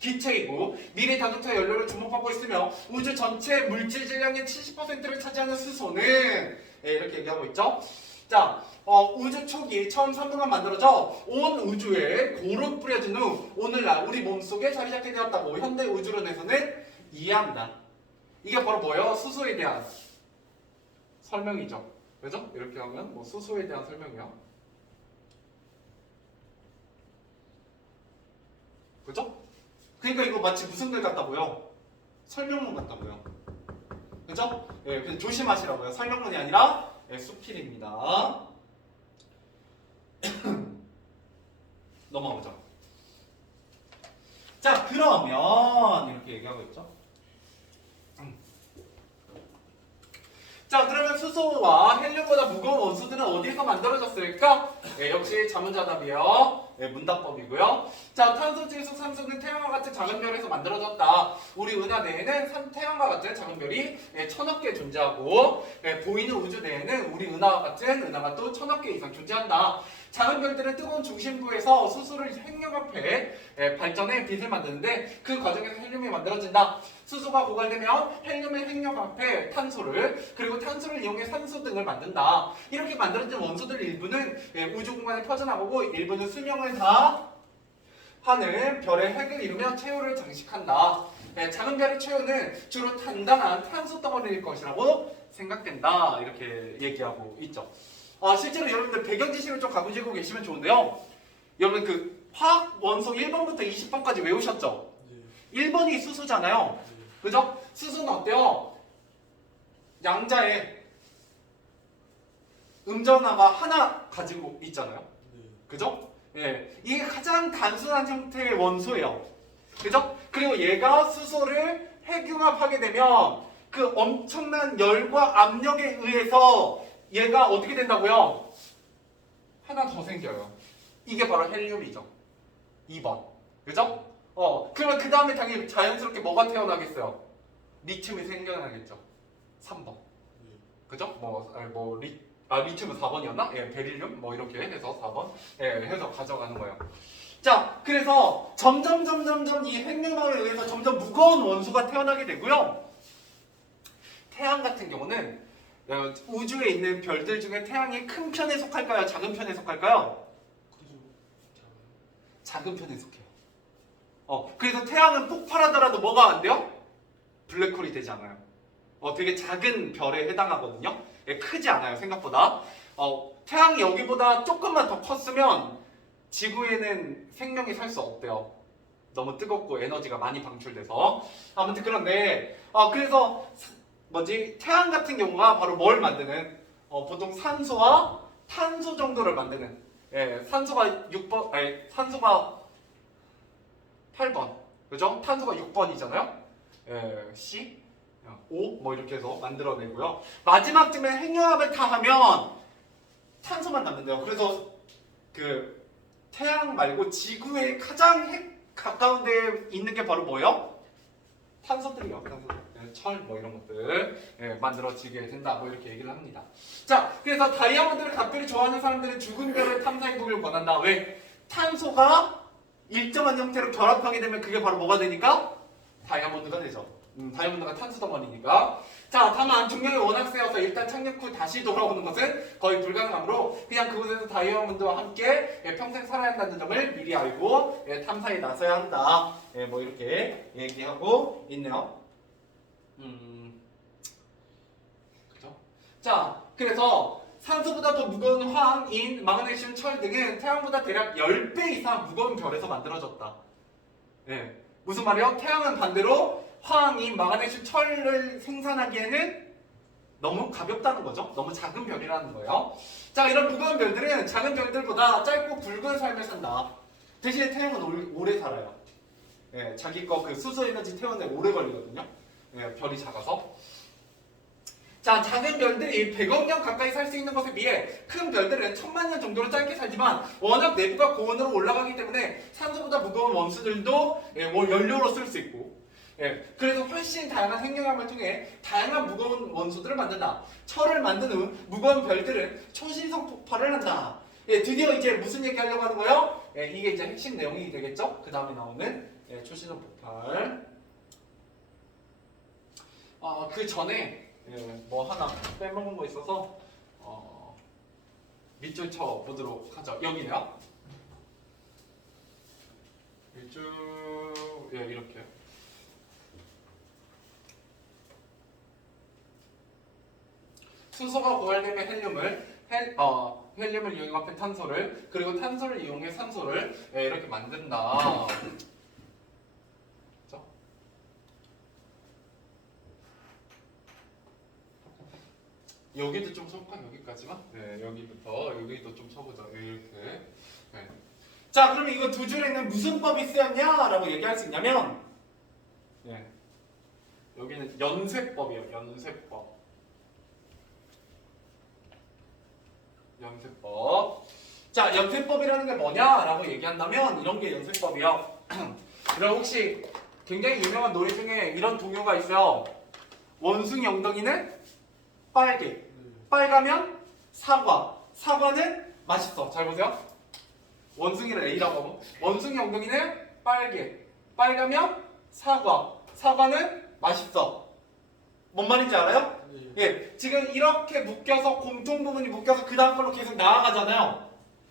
기체이고 미래 다중차 연료를 주목받고 있으며 우주 전체 물질 질량의 70%를 차지하는 수소는 이렇게 얘기하고 있죠. 자, 우주 초기 처음 산소가 만들어져 온 우주에 고루 뿌려진 후 오늘날 우리 몸속에 자리 잡게 되었다고 현대 우주론에서는 이해한다. 이게 바로 뭐예요? 수소에 대한 설명이죠. 그죠? 이렇게 하면 뭐 수소에 대한 설명이요. 그죠? 그러니까 이거 마치 무슨 글 같다고요? 설명문 같다고요. 그죠? 근데 조심하시라고요. 설명문이 아니라 수필입니다. 넘어가보죠. 자, 그러면 이렇게 얘기하고 있죠. 자, 그러면 수소와 헬륨보다 무거운 원소들은 어디에서 만들어졌을까? 역시 자문자답이에요. 문답법이고요. 자, 탄소, 질소, 산소는 태양과 같은 작은 별에서 만들어졌다. 우리 은하 내에는 태양과 같은 작은 별이 천억 개 존재하고 보이는 우주 내에는 우리 은하와 같은 은하가 또 천억 개 이상 존재한다. 작은 별들은 뜨거운 중심부에서 수소를 핵융합해 발전해 빛을 만드는데 그 과정에서 헬륨이 만들어진다. 수소가 고갈되면 헬륨을 핵융합해 탄소를 그리고 탄소를 이용해 산소 등을 만든다. 이렇게 만들어진 원소들 일부는 우주 공간에 퍼져나가고 일부는 수명을 다 하는 별의 핵을 이루며 최후를 장식한다. 작은 별의 최후는 주로 단단한 탄소 덩어리일 것이라고 생각된다. 이렇게 얘기하고 있죠. 실제로 여러분들 배경 지식을 좀 가지고 계시면 좋은데요. 여러분 그 화학 원소 1번부터 20번까지 외우셨죠? 1번이 수소잖아요. 그죠? 수소는 어때요? 양자에 음전하가 하나 가지고 있잖아요. 그죠? 예, 이게 가장 단순한 형태의 원소예요. 그죠? 그리고 얘가 수소를 핵융합하게 되면 그 엄청난 열과 압력에 의해서 얘가 어떻게 된다고요? 하나 더 생겨요. 이게 바로 헬륨이죠. 2번. 그죠? 그러면 그 다음에 당연히 자연스럽게 뭐가 태어나겠어요? 리튬이 생겨나겠죠. 3번. 그죠? 리튬은 4번이었나? 예, 베릴륨 뭐 이렇게 해서 4번. 예, 해서 가져가는 거예요. 자, 그래서 점점 이 핵융합에 의해서 점점 무거운 원소가 태어나게 되고요. 태양 같은 경우는 우주에 있는 별들 중에 태양이 큰 편에 속할까요? 작은 편에 속할까요? 작은 편에 속해요. 그래서 태양은 폭발하더라도 뭐가 안 돼요? 블랙홀이 되지 않아요. 되게 작은 별에 해당하거든요. 크지 않아요, 생각보다. 태양이 여기보다 조금만 더 컸으면 지구에는 생명이 살 수 없대요. 너무 뜨겁고 에너지가 많이 방출돼서. 아무튼 그런데 그래서 태양 같은 경우가 바로 뭘 만드는? 보통 산소와 탄소 정도를 만드는. 산소가 6번, 산소가 8번, 그죠? 탄소가 6번이잖아요. C, O 뭐 이렇게 해서 만들어내고요. 마지막쯤에 핵융합을 다 하면 탄소만 남는데요. 그래서 그 태양 말고 지구에 가장 핵 가까운 데에 있는 게 바로 뭐예요? 탄소들이요. 철 뭐 이런 것들 만들어지게 된다. 뭐 이렇게 얘기를 합니다. 자, 그래서 다이아몬드를 각별히 좋아하는 사람들은 죽은 별을 탐사해보길 원한다. 왜? 탄소가 일정한 형태로 결합하게 되면 그게 바로 뭐가 되니까? 다이아몬드가 되죠. 다이아몬드가 탄소 덩어리니까. 자, 다만 중력이 워낙 세어서 일단 착륙 후 다시 돌아오는 것은 거의 불가능하므로 그냥 그곳에서 다이아몬드와 함께 평생 살아야 한다는 점을 미리 알고 탐사에 나서야 한다. 뭐 이렇게 얘기하고 있네요. 그죠? 자, 그래서 산소보다 더 무거운 황인, 마그네슘, 철 등은 태양보다 대략 10배 이상 무거운 별에서 만들어졌다. 무슨 말이에요? 태양은 반대로 황인, 마그네슘, 철을 생산하기에는 너무 가볍다는 거죠. 너무 작은 별이라는 거예요. 자, 이런 무거운 별들은 작은 별들보다 짧고 굵은 삶을 산다. 대신에 태양은 오래 살아요. 자기 거 그 수소 에너지 태우는데 오래 걸리거든요. 별이 작아서. 자, 작은 별들이 100억 년 가까이 살 수 있는 것에 비해 큰 별들은 1000만 년 정도로 짧게 살지만 워낙 내부가 고온으로 올라가기 때문에 산소보다 무거운 원소들도 연료로 쓸 수 있고 그래서 훨씬 다양한 핵융합을 통해 다양한 무거운 원소들을 만든다. 철을 만든 후 무거운 별들은 초신성 폭발을 한다. 드디어 이제 무슨 얘기 하려고 하는 거예요? 이게 이제 핵심 내용이 되겠죠? 그 다음에 나오는 초신성 폭발. 그 전에 뭐 하나 빼먹은 거 있어서 밑줄 쳐 보도록 하죠. 여기네요. 밑줄 이렇게. 수소가 고갈되면 헬륨을 이용해 탄소를 그리고 탄소를 이용해 산소를 이렇게 만든다. 그렇죠? 여기도 좀 쳐볼까? 여기까지만? 여기부터 여기도 좀 쳐보자. 이렇게. 자, 그러면 이거 두 줄에는 무슨 법이 쓰였냐라고 얘기할 수 있냐면, 여기는 연쇄법이에요. 연쇄법. 연쇄법. 자, 연쇄법이라는 게 뭐냐라고 얘기한다면 이런 게 연쇄법이요. 그럼 혹시 굉장히 유명한 노래 중에 이런 동요가 있어요. 원숭이 엉덩이는 빨개. 빨가면 사과. 사과는 맛있어. 잘 보세요. 원숭이를 A라고 하고 원숭이 엉덩이는 빨개. 빨가면 사과. 사과는 맛있어. 뭔 말인지 알아요? 예, 지금 이렇게 묶여서 공통 부분이 묶여서 그 다음 걸로 계속 나아가잖아요.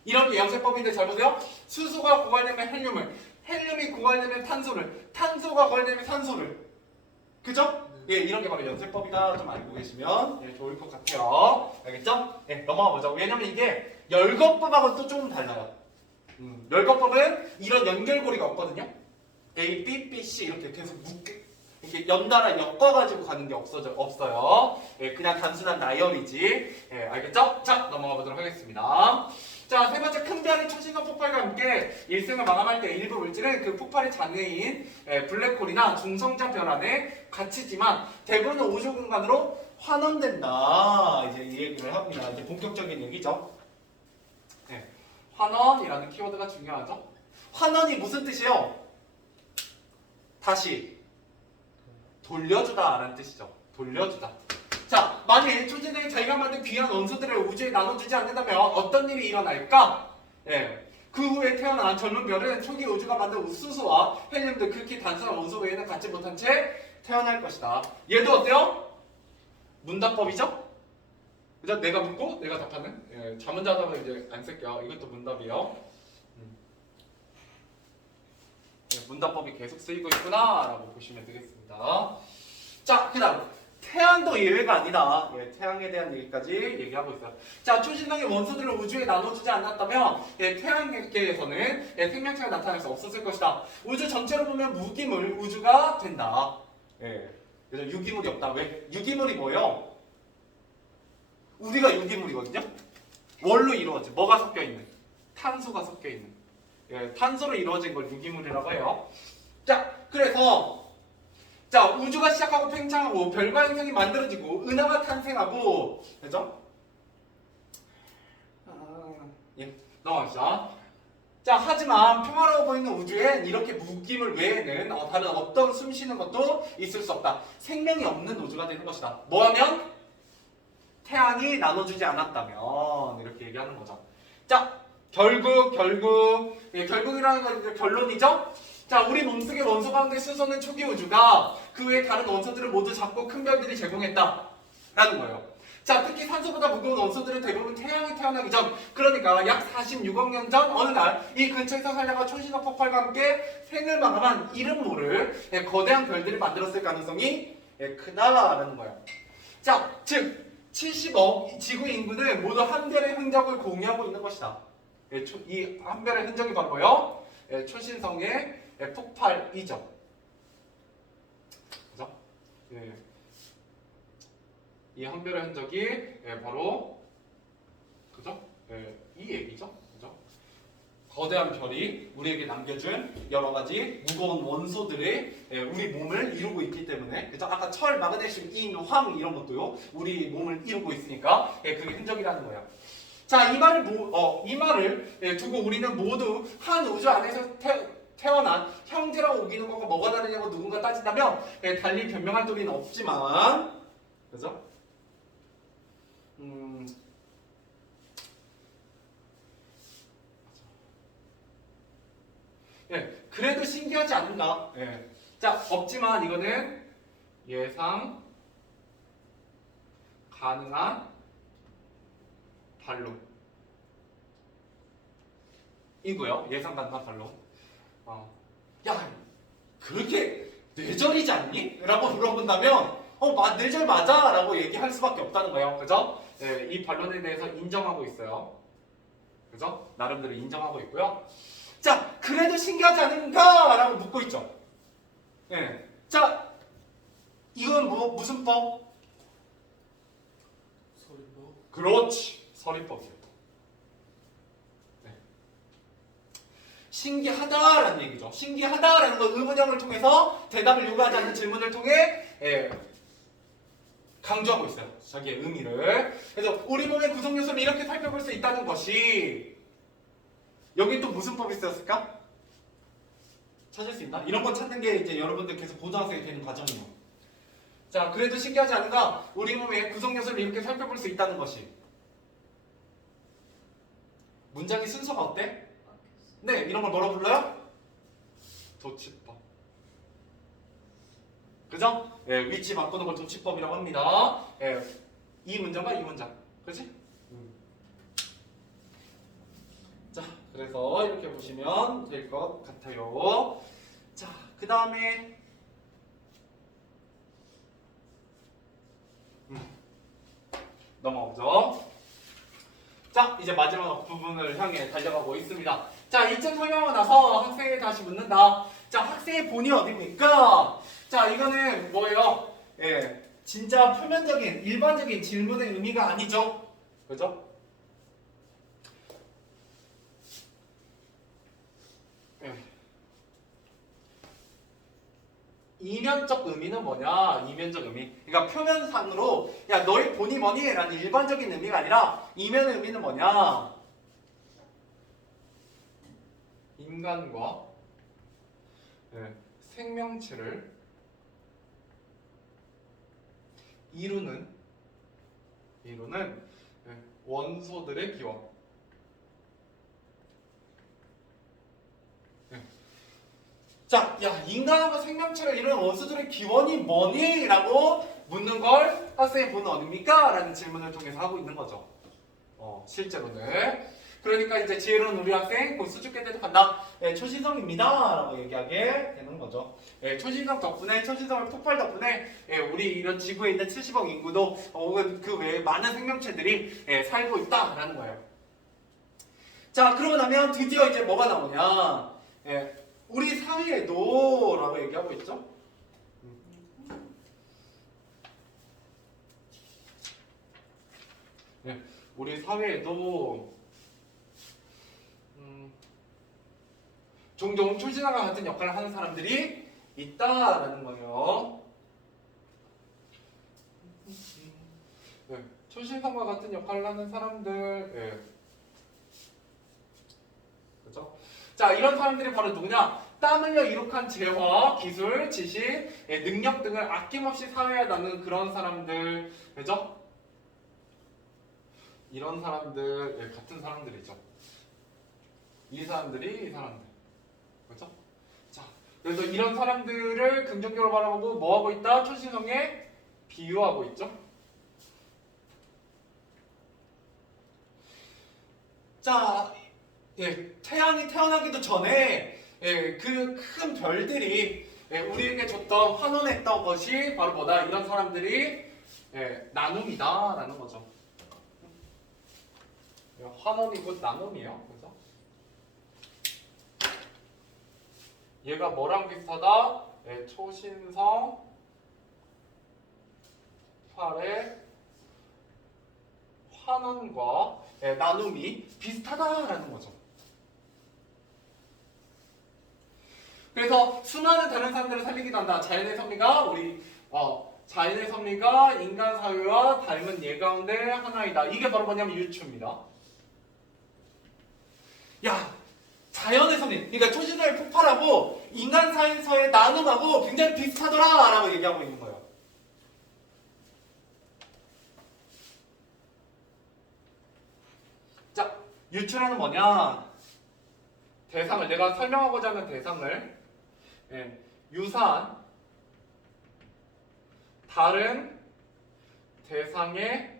이런 게 연쇄법인데 잘 보세요. 수소가 고갈되면 헬륨을, 헬륨이 고갈되면 탄소를, 탄소가 고갈되면 산소를. 그죠? 예, 이런 게 바로 연쇄법이다. 좀 알고 계시면 예, 좋을 것 같아요. 알겠죠? 예, 넘어가 보죠. 왜냐면 이게 열거법하고는 또 조금 달라요. 열거법은 이런 연결고리가 없거든요. A, B, B, C 이렇게 계속 이렇게 연달아 엮어가지고 가는 게 없어요. 예, 그냥 단순한 나열이지. 예, 알겠죠? 자, 넘어가 보도록 하겠습니다. 자, 세 번째 큰 별의 초신성 폭발과 함께 일생을 마감할 때 일부 물질은 그 폭발의 장애인 블랙홀이나 중성자 별 안에 갇히지만 대부분은 우주 공간으로 환원된다. 이제 이 얘기를 합니다. 이제 본격적인 얘기죠. 네. 환원이라는 키워드가 중요하죠. 환원이 무슨 뜻이요? 다시 돌려주다라는 뜻이죠. 돌려주다. 자, 만일 초신성이 자기가 만든 귀한 원소들을 우주에 나눠주지 않는다면 어떤 일이 일어날까? 예. 그 후에 태어난 젊은 별은 초기 우주가 만든 우수소와 헬륨 등 극히 단순한 원소 외에는 갖지 못한 채 태어날 것이다. 얘도 어때요? 문답법이죠? 그죠? 내가 묻고 내가 답하는. 예, 자문자답은 이제 안 쓸게요. 이것도 문답이에요. 예, 문답법이 계속 쓰이고 있구나라고 보시면 되겠습니다. 자, 그다음 태양도 예외가 아니다. 예, 태양에 대한 얘기까지 얘기하고 있어요. 자, 초신성의 원소들을 우주에 나눠주지 않았다면 예, 태양계에서는 예, 생명체가 나타날 수 없었을 것이다. 우주 전체로 보면 무기물 우주가 된다. 예, 그래서 유기물이 없다. 왜? 유기물이 뭐예요? 우리가 유기물이거든요. 뭘로 이루어져? 뭐가 섞여 있는? 탄소가 섞여 있는. 예, 탄소로 이루어진 걸 유기물이라고 해요. 자, 그래서 자, 우주가 시작하고 팽창하고 별과 행성이 만들어지고 은하가 탄생하고, 그죠? 예, 넘어갑시다. 자, 하지만 평화로워 보이는 우주엔 이렇게 무기물 외에는 다른 어떤 숨쉬는 것도 있을 수 없다. 생명이 없는 우주가 되는 것이다. 뭐하면? 태양이 나눠주지 않았다면 이렇게 얘기하는 거죠. 자, 결국이라는 건 이제 결론이죠. 자, 우리 몸속의 원소 가운데 수소는 초기 우주가 그 외에 다른 원소들을 모두 잡고 큰 별들이 제공했다 라는 거예요. 자, 특히 산소보다 무거운 원소들은 대부분 태양이 태어나기 전, 그러니까 약 46억 년 전 어느 날 이 근처에서 살다가 초신성 폭발과 함께 생을 마감한 이름 모를 거대한 별들을 만들었을 가능성이 크다라는 거예요. 자, 즉 70억 지구 인구는 모두 한 별의 흔적을 공유하고 있는 것이다. 이 한 별의 흔적이 바로 뭐예요? 초신성의 폭발이죠. 그죠? 이 한 별의 흔적이 바로 그죠? 이 얘기죠. 그죠? 거대한 별이 우리에게 남겨준 여러 가지 무거운 원소들이 우리 몸을 이루고 있기 때문에, 그죠? 아까 철, 마그네슘, 인, 황 이런 것도요 우리 몸을 이루고 있으니까 그게 흔적이라는 거예요. 자, 이 말을 두고 우리는 모두 한 우주 안에서 태어난 형제라고 우기는 것과 뭐가 다르냐고 누군가 따진다면 달리 변명할 도리는 없지만, 그죠? 그래도 신기하지 않는가? 자, 없지만 이거는 예상 가능한 반론 이고요. 예상 가능한 반론. 야, 그렇게 뇌절이지 않니? 라고 물어본다면 뇌절 맞아 라고 얘기할 수밖에 없다는 거예요. 그죠? 이 반론에 대해서 인정하고 있어요. 그죠? 나름대로 인정하고 있고요. 자, 그래도 신기하지 않은가? 라고 묻고 있죠. 자, 이건 무슨 법? 서리법. 그렇지. 서리법이에요. 신기하다라는 얘기죠. 신기하다라는 건 의문형을 통해서 대답을 요구하지 않는 질문을 통해 강조하고 있어요. 자기의 의미를. 그래서 우리 몸의 구성 요소를 이렇게 살펴볼 수 있다는 것이 여기 또 무슨 법이 쓰였을까? 찾을 수 있나? 이런 거 찾는 게 이제 여러분들 계속 고등학생이 되는 과정이에요. 자, 그래도 신기하지 않은가? 우리 몸의 구성 요소를 이렇게 살펴볼 수 있다는 것이. 문장의 순서가 어때? 네, 이런 걸 뭐라 불러요? 도치법. 그죠? 예, 위치 바꾸는 걸 도치법이라고 합니다. 예, 이 문장과 이 문장. 그치? 자, 그래서 이렇게 보시면 될 것 같아요. 자, 그 다음에 넘어오죠. 자, 이제 마지막 부분을 향해 달려가고 있습니다. 자, 이쯤 설명하고 나서 학생이 다시 묻는다. 자, 학생의 본이 어디입니까? 자, 이거는 뭐예요? 예, 진짜 표면적인, 일반적인 질문의 의미가 아니죠. 그죠? 예. 이면적 의미는 뭐냐? 이면적 의미. 그러니까 표면상으로 야, 너의 본이 뭐니? 라는 일반적인 의미가 아니라 이면의 의미는 뭐냐? 인간과 생명체를 이루는 원소들의 기원. 자, 야, 인간과 생명체를 이루는 원소들의 기원이 뭐니? 라고 묻는 걸 학생의 본은 어딥니까? 라는 질문을 통해서 하고 있는 거죠. 실제로는. 그러니까 이제 지혜로운 우리 학생 곧 수줍게 대답한다. 초신성입니다. 라고 얘기하게 되는 거죠. 초신성 덕분에, 초신성의 폭발 덕분에 우리 이런 지구에 있는 70억 인구도 혹은 그 외에 많은 생명체들이 살고 있다라는 거예요. 자, 그러고 나면 드디어 이제 뭐가 나오냐? 우리 사회에도 라고 얘기하고 있죠. 우리 사회에도 종종 초신성과 같은 역할을 하는 사람들이 있다라는 거예요. 초신성과 같은 역할을 하는 사람들, 그렇죠? 자, 이런 사람들이 바로 누구냐? 땀 흘려 이룩한 재화, 기술, 지식, 능력 등을 아낌없이 사회에 나누는 그런 사람들, 그죠? 이런 사람들, 같은 사람들이죠. 이 사람들. 그렇죠? 자, 그래서 이런 사람들을 긍정적으로 바라보고 뭐 하고 있다? 초신성에 비유하고 있죠. 자, 태양이 태어나기도 전에 그 큰 별들이 우리에게 줬던 환원했던 것이 바로 뭐다? 이런 사람들이 나눔이다라는 거죠. 환원이 곧 나눔이에요. 그죠? 얘가 뭐랑 비슷하다? 초신성 8의 환원과 나눔이 비슷하다라는 거죠. 그래서 수많은 다른 사람들을 살리기도 한다. 자연의 섭리가 자연의 섭리가 인간 사회와 닮은 예 가운데 하나이다. 이게 바로 뭐냐면 유추입니다. 야, 자연의 섭리, 그러니까 초신성의 폭발하고 인간 사회에서의 나눔하고 굉장히 비슷하더라라고 얘기하고 있는 거예요. 자, 유추라는 뭐냐? 대상을, 내가 설명하고자 하는 대상을 유사한 다른 대상에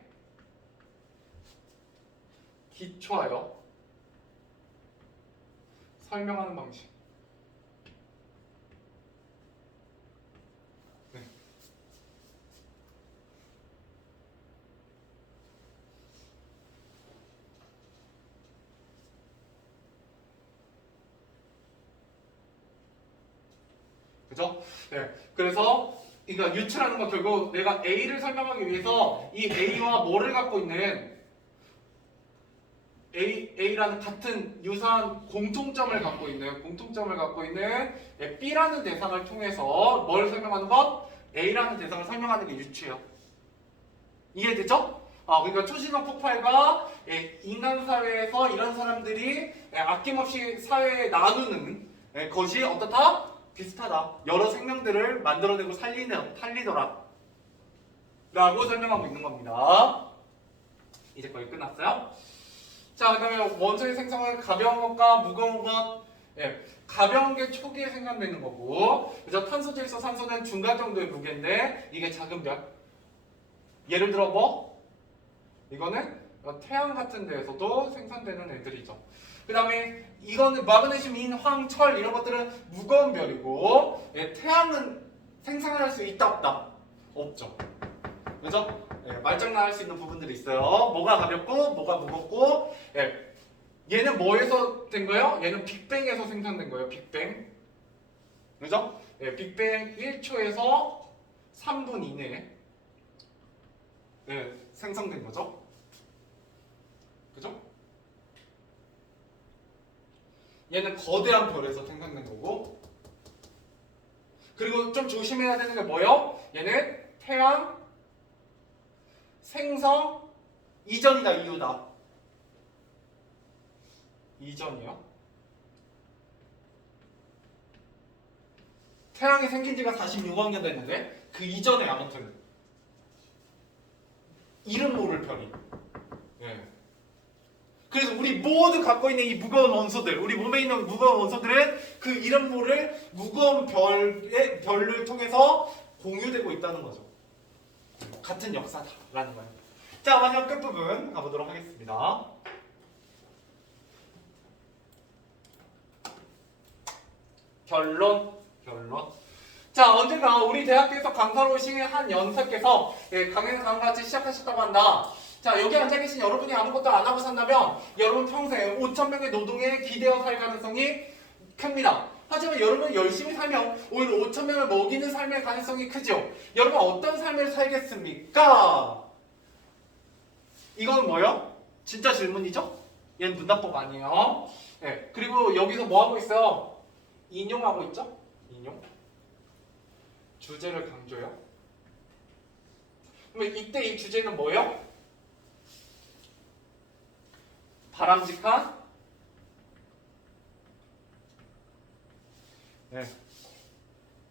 기초하여 설명하는 방식. 그죠? 그래서 그러니까 유추라는 건 결국 내가 A를 설명하기 위해서 이 A와 뭐를 갖고 있는 A라는 같은 유사한 공통점을 갖고 있는 B라는 대상을 통해서 뭘 설명하는 것? A라는 대상을 설명하는 게 유추예요. 이해되죠? 그러니까 초신성 폭발과 인간 사회에서 이런 사람들이 아낌없이 사회에 나누는 것이 어떻다? 비슷하다. 여러 생명들을 만들어내고 살리더라. 라고 설명하고 있는 겁니다. 이제 거의 끝났어요. 자, 그다음에 원소의 생성은 가벼운 것과 무거운 것. 가벼운 게 초기에 생산되는 거고, 그죠? 탄소, 질소, 산소는 중간 정도의 무게인데 이게 작은 별. 예를 들어 뭐? 이거는 태양 같은 데에서도 생산되는 애들이죠. 그 다음에 이거는 마그네슘, 인, 황, 철 이런 것들은 무거운 별이고, 태양은 생산할 수 있다 없다? 없죠. 그죠? 말장난할 수 있는 부분들이 있어요. 뭐가 가볍고 뭐가 무겁고. 얘는 뭐에서 된 거예요? 얘는 빅뱅에서 생산된 거예요. 빅뱅. 그죠? 빅뱅 1초에서 3분 이내에 생성된 거죠. 그죠? 얘는 거대한 별에서 생성된 거고. 그리고 좀 조심해야 되는 게 뭐예요? 얘는 태양 생성 이전이다, 이후다. 이전이요? 태양이 생긴 지가 46억 년 됐는데 그 이전에 아무튼 이름 모를 별이. 그래서 우리 모두 갖고 있는 이 무거운 원소들, 우리 몸에 있는 무거운 원소들은 그 이름 모를 무거운 별을 통해서 공유되고 있다는 거죠. 같은 역사다라는 거예요. 자, 마지막 끝부분 가보도록 하겠습니다. 결론. 자, 언젠가 우리 대학교에서 강사로 오신 한 연사께서 강의를 다음과 같이 시작하셨다고 한다. 자, 여기 앉아 계신 여러분이 아무것도 안 하고 산다면 여러분 평생 5,000명의 노동에 기대어 살 가능성이 큽니다. 하지만 여러분 열심히 살면 오히려 5,000명을 먹이는 삶의 가능성이 크죠. 여러분 어떤 삶을 살겠습니까? 이건 뭐요? 진짜 질문이죠? 얘는 문답법 아니에요. 그리고 여기서 뭐 하고 있어요? 인용하고 있죠? 인용. 주제를 강조해요. 그럼 이때 이 주제는 뭐예요? 바람직한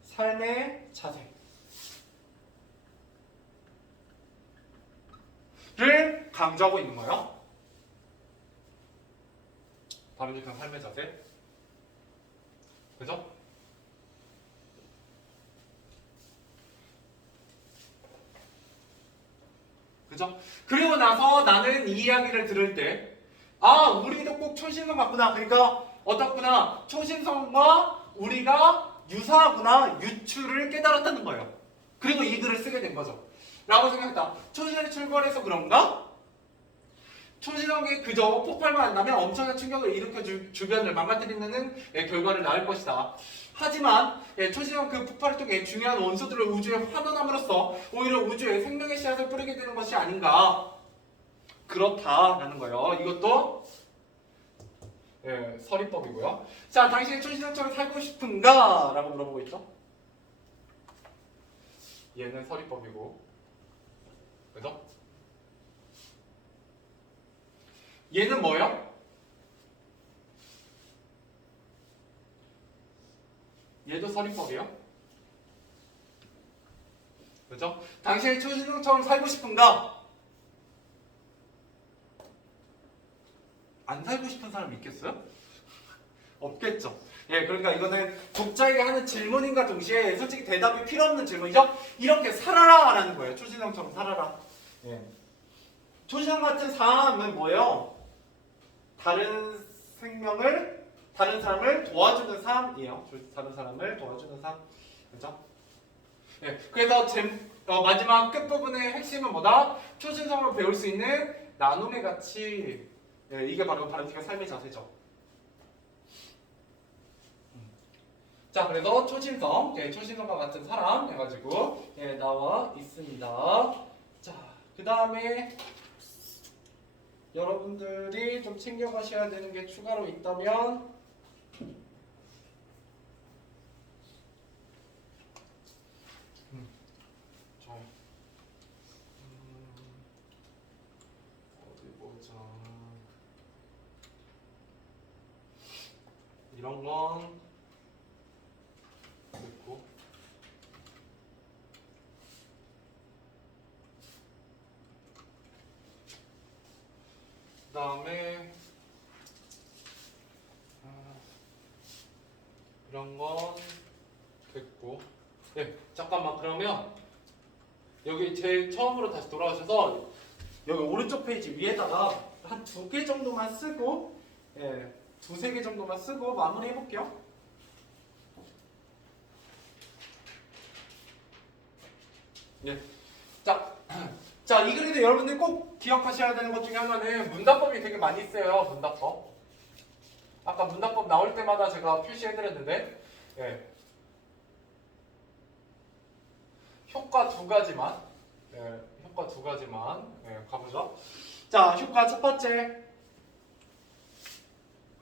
삶의 자세를 강조하고 있는 거예요. 바람직한 삶의 자세. 그죠? 그죠? 그리고 나서 나는 이 이야기를 들을 때 우리도 꼭 초신성 같구나. 그러니까 어떻구나. 초신성과 우리가 유사하구나. 유추를 깨달았다는 거예요. 그리고 이 글을 쓰게 된 거죠. 라고 생각했다. 초신성이 출발해서 그런가? 초신성이 그저 폭발만 한다면 엄청난 충격을 일으켜 주변을 망가뜨리는 결과를 낳을 것이다. 하지만 초신성 그 폭발을 통해 중요한 원소들을 우주에 환원함으로써 오히려 우주에 생명의 씨앗을 뿌리게 되는 것이 아닌가. 그렇다라는 거예요. 이것도 서리법이고요. 자, 당신이 초신성처럼 살고 싶은가? 라고 물어보고 있죠. 얘는 서리법이고, 그래서 얘는 뭐예요? 얘도 서리법이에요. 그죠? 당신이 초신성처럼 살고 싶은가? 안 살고 싶은 사람 있겠어요? 없겠죠. 그러니까 이거는 독자에게 하는 질문인과 동시에 솔직히 대답이 필요 없는 질문이죠. 이렇게 살아라 라는 거예요. 초신성처럼 살아라. 초신성 같은 삶은 뭐예요? 다른 사람을 도와주는 삶이에요. 다른 사람을 도와주는 삶. 그죠? 그래서 마지막 끝부분의 핵심은 뭐다? 초신성으로 배울 수 있는 나눔의 가치. 이게 바로 바람직한 삶의 자세죠. 자, 그래서 초신성, 초신성과 같은 사람 해가지고 나와 있습니다. 자, 그 다음에 여러분들이 좀 챙겨가셔야 되는 게 추가로 있다면 이런 건 됐고. 그 다음에 이런 건 됐고. 네, 잠깐만. 그러면 여기 제일 처음으로 다시 돌아오셔서 여기 오른쪽 페이지 위에다가 한 2개 정도만 쓰고, 예, 2~3개 정도만 쓰고 마무리 해볼게요. 예. 자, 자, 이 그래도 여러분들 꼭 기억하셔야 되는 것 중에 하나는 문답법이 되게 많이 있어요. 문답법. 아까 문답법 나올 때마다 제가 표시해드렸는데, 예. 효과 2가지만, 예, 효과 2가지만, 예, 가보죠. 자, 효과 첫 번째.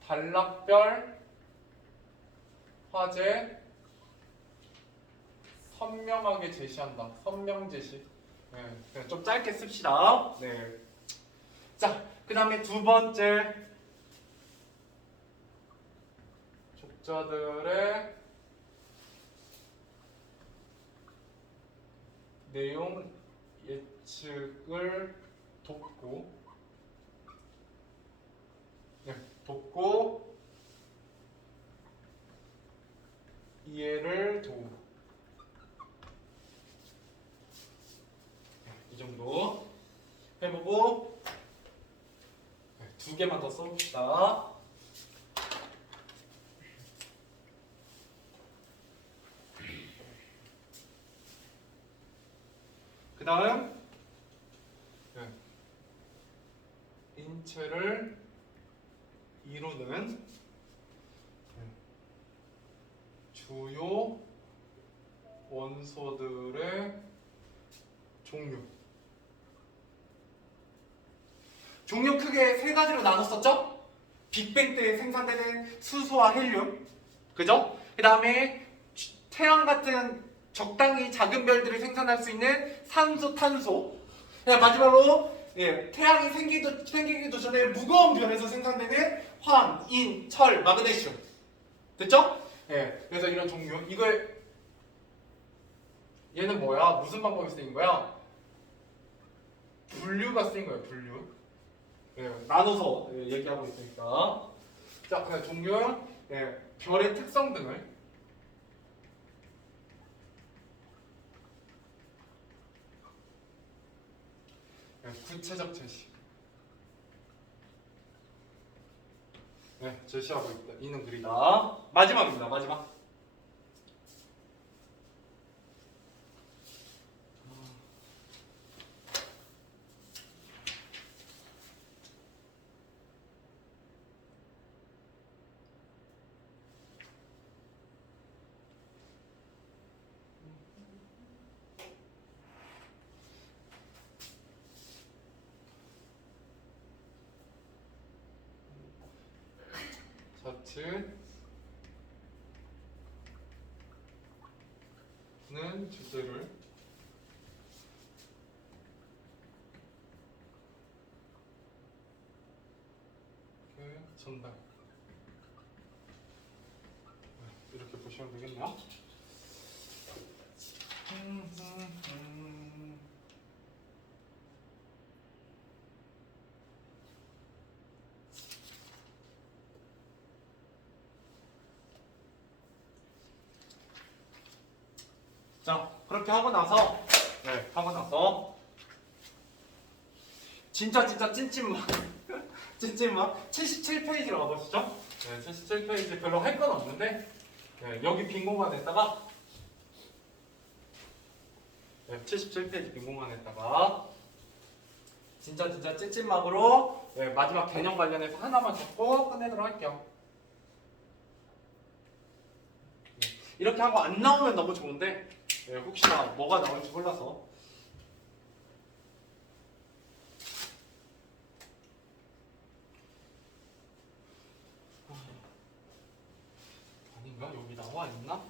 단락별 화제 선명하게 제시한다. 선명 제시. 네, 좀 짧게 씁시다. 네. 자, 그 다음에 2번째. 족자들의 내용 예측을 돕고, 네, 돕고 이해를 도우. 이 정도 해보고 2개만 더 써봅시다. 그 다음 인체를 이루는 주요 원소들의 종류. 종류 크게 3가지로 나눴었죠? 빅뱅 때 생산되는 수소와 헬륨, 그죠? 그 다음에 태양 같은 적당히 작은 별들을 생산할 수 있는 산소, 탄소. 마지막으로 태양이 생기기도 전에 무거운 별에서 생산되는 황, 인, 철, 마그네슘. 됐죠? 그래서 이런 종류. 이걸 얘는 뭐야? 무슨 방법이 쓰인 거야? 분류가 쓰인 거예요. 분류. 나눠서 얘기하고 있으니까. 자, 그냥 종류, 별의 특성 등을 구체적 제시. 제시하고 있다. 있는 글이다. 마지막입니다. 마지막. 자칫는 주제를 전달. 이렇게 보시면 되겠네요. 자, 그렇게 하고 나서 진짜 찐찐막 찐찐막 77페이지로 가보시죠. 77페이지 별로 할 건 없는데 여기 빈 공간 냈다가 77페이지 빈 공간 냈다가 진짜 찐찐막으로 마지막 개념 관련해서 하나만 적고 끝내도록 할게요. 이렇게 하고 안 나오면 너무 좋은데 혹시나 뭐가 나올지 몰라서. 아닌가? 여기 나와 있나?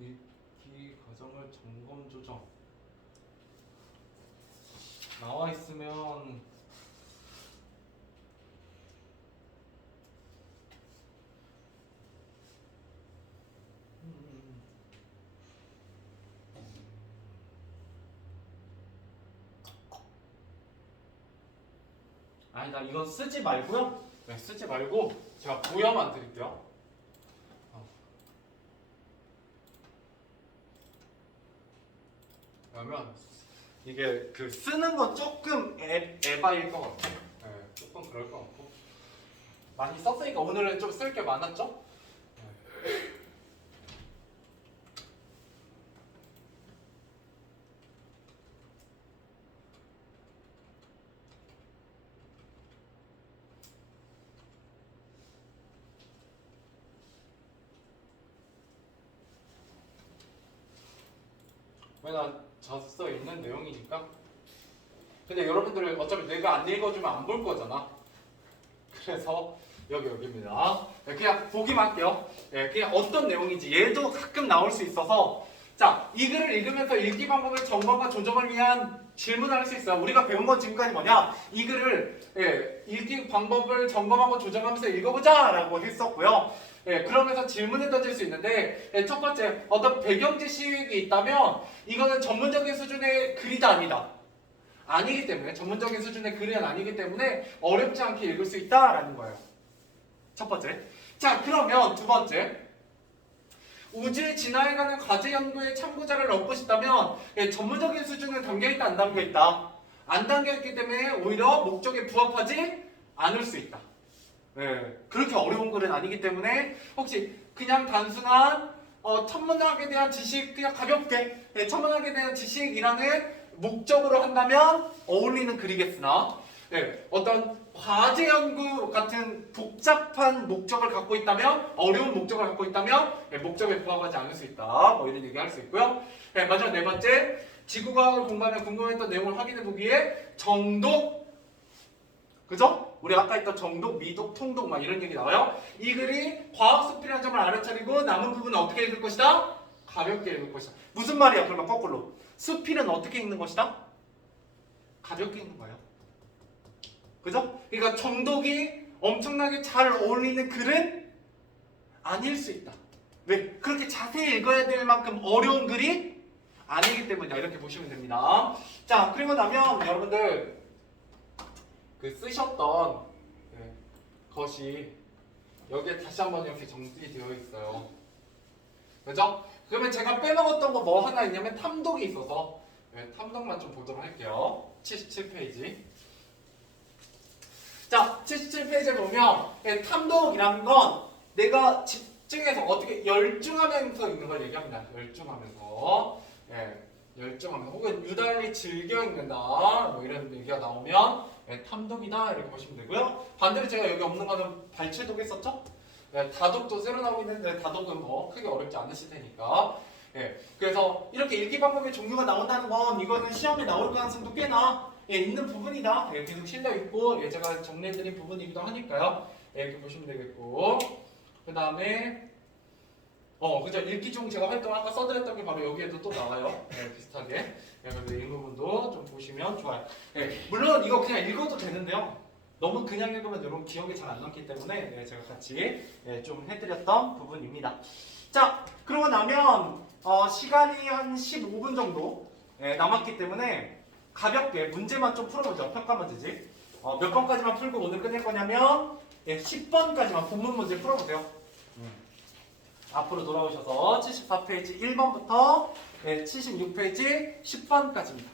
읽기 과정을 점검 조정. 나와 있으면 아니다, 이건 쓰지 말고요. 네, 쓰지 말고 제가 보여만 드릴게요. 그러면 이게 그 쓰는 건 조금 에바일 것 같아. 네, 조금 그럴 것 같고 많이 썼으니까 오늘은 좀 쓸 게 많았죠? 네. 왜냐 젖써 있는 내용이니까. 근데 여러분들 어차피 내가 안 읽어주면 안 볼 거잖아. 그래서 여기입니다. 네, 그냥 보기만 할게요. 네, 그냥 어떤 내용인지 얘도 가끔 나올 수 있어서 자, 이 글을 읽으면서 읽기 방법을 점검과 조정을 위한 질문을 할 수 있어요. 우리가 배운 건 지금까지 뭐냐? 이 글을 읽기 방법을 점검하고 조정하면서 읽어보자 라고 했었고요. 그러면서 질문을 던질 수 있는데 첫 번째, 어떤 배경 지식이 있다면 이거는 전문적인 수준의 글이다 아니다. 아니기 때문에 전문적인 수준의 글은 아니기 때문에 어렵지 않게 읽을 수 있다라는 거예요. 첫 번째. 자, 그러면 두 번째. 우주에 진화해가는 과제 연구의 참고자를 얻고 싶다면 전문적인 수준은 담겨있다 안 담겨있다? 안 담겨있기 때문에 오히려 목적에 부합하지 않을 수 있다. 그렇게 어려운 글은 아니기 때문에 혹시 그냥 단순한 천문학에 대한 지식 그냥 가볍게 천문학에 대한 지식이라는 목적으로 한다면 어울리는 글이겠으나 어떤 과제 연구 같은 복잡한 목적을 갖고 있다면 어려운 목적을 갖고 있다면 목적에 부합하지 않을 수 있다. 뭐 이런 얘기 할 수 있고요. 마지막 네 번째, 지구과학을 공부하며 궁금했던 내용을 확인해 보기 위해 정독, 그죠? 우리 아까 했던 정독, 미독, 통독 막 이런 얘기 나와요. 이 글이 과학 수필이라는 점을 알아차리고 남은 부분은 어떻게 읽을 것이다? 가볍게 읽을 것이다. 무슨 말이야? 그러면 거꾸로 수필은 어떻게 읽는 것이다? 가볍게 읽는 거예요. 그죠? 그러니까 정독이 엄청나게 잘 어울리는 글은 아닐 수 있다. 왜? 그렇게 자세히 읽어야 될 만큼 어려운 글이 아니기 때문이다. 이렇게 보시면 됩니다. 자, 그리고 나면 여러분들 그 쓰셨던 것이 여기에 다시 한번 이렇게 정리되어 있어요. 그죠? 그러면 제가 빼먹었던 거 뭐 하나 있냐면 탐독이 있어서 탐독만 좀 보도록 할게요. 77페이지. 자, 77페이지에 보면 탐독이라는 건 내가 집중해서 어떻게 열중하면서 읽는 걸 얘기합니다. 열중하면서. 열중하면서 혹은 유달리 즐겨 읽는다. 뭐 이런 얘기가 나오면 탐독이다 이렇게 보시면 되고요. 반대로 제가 여기 없는 거는 발췌독 했었죠? 다독도 새로 나오고 있는데 다독은 뭐 크게 어렵지 않으실 테니까. 그래서 이렇게 읽기 방법의 종류가 나온다는 건 이거는 시험에 나올 가능성도 꽤나 있는 부분이다. 계속 실려 있고 제가 정리해드린 부분이기도 하니까요. 이렇게 보시면 되겠고, 그 다음에 그죠? 읽기 중 제가 활동 아까 써드렸던 게 바로 여기에도 또 나와요. 비슷하게. 그래서 이 부분도 좀 보시면 좋아요. 물론 이거 그냥 읽어도 되는데요. 너무 그냥 읽으면 여러분 기억에 잘 안 남기 때문에 제가 같이 좀 해드렸던 부분입니다. 자, 그러고 나면 시간이 한 15분 정도 남았기 때문에 가볍게 문제만 좀 풀어보죠. 평가 문제지. 몇 번까지만 풀고 오늘 끝낼 거냐면 10번까지만 본문 문제 풀어보세요. 앞으로 돌아오셔서 74페이지 1번부터 76페이지 10번까지입니다.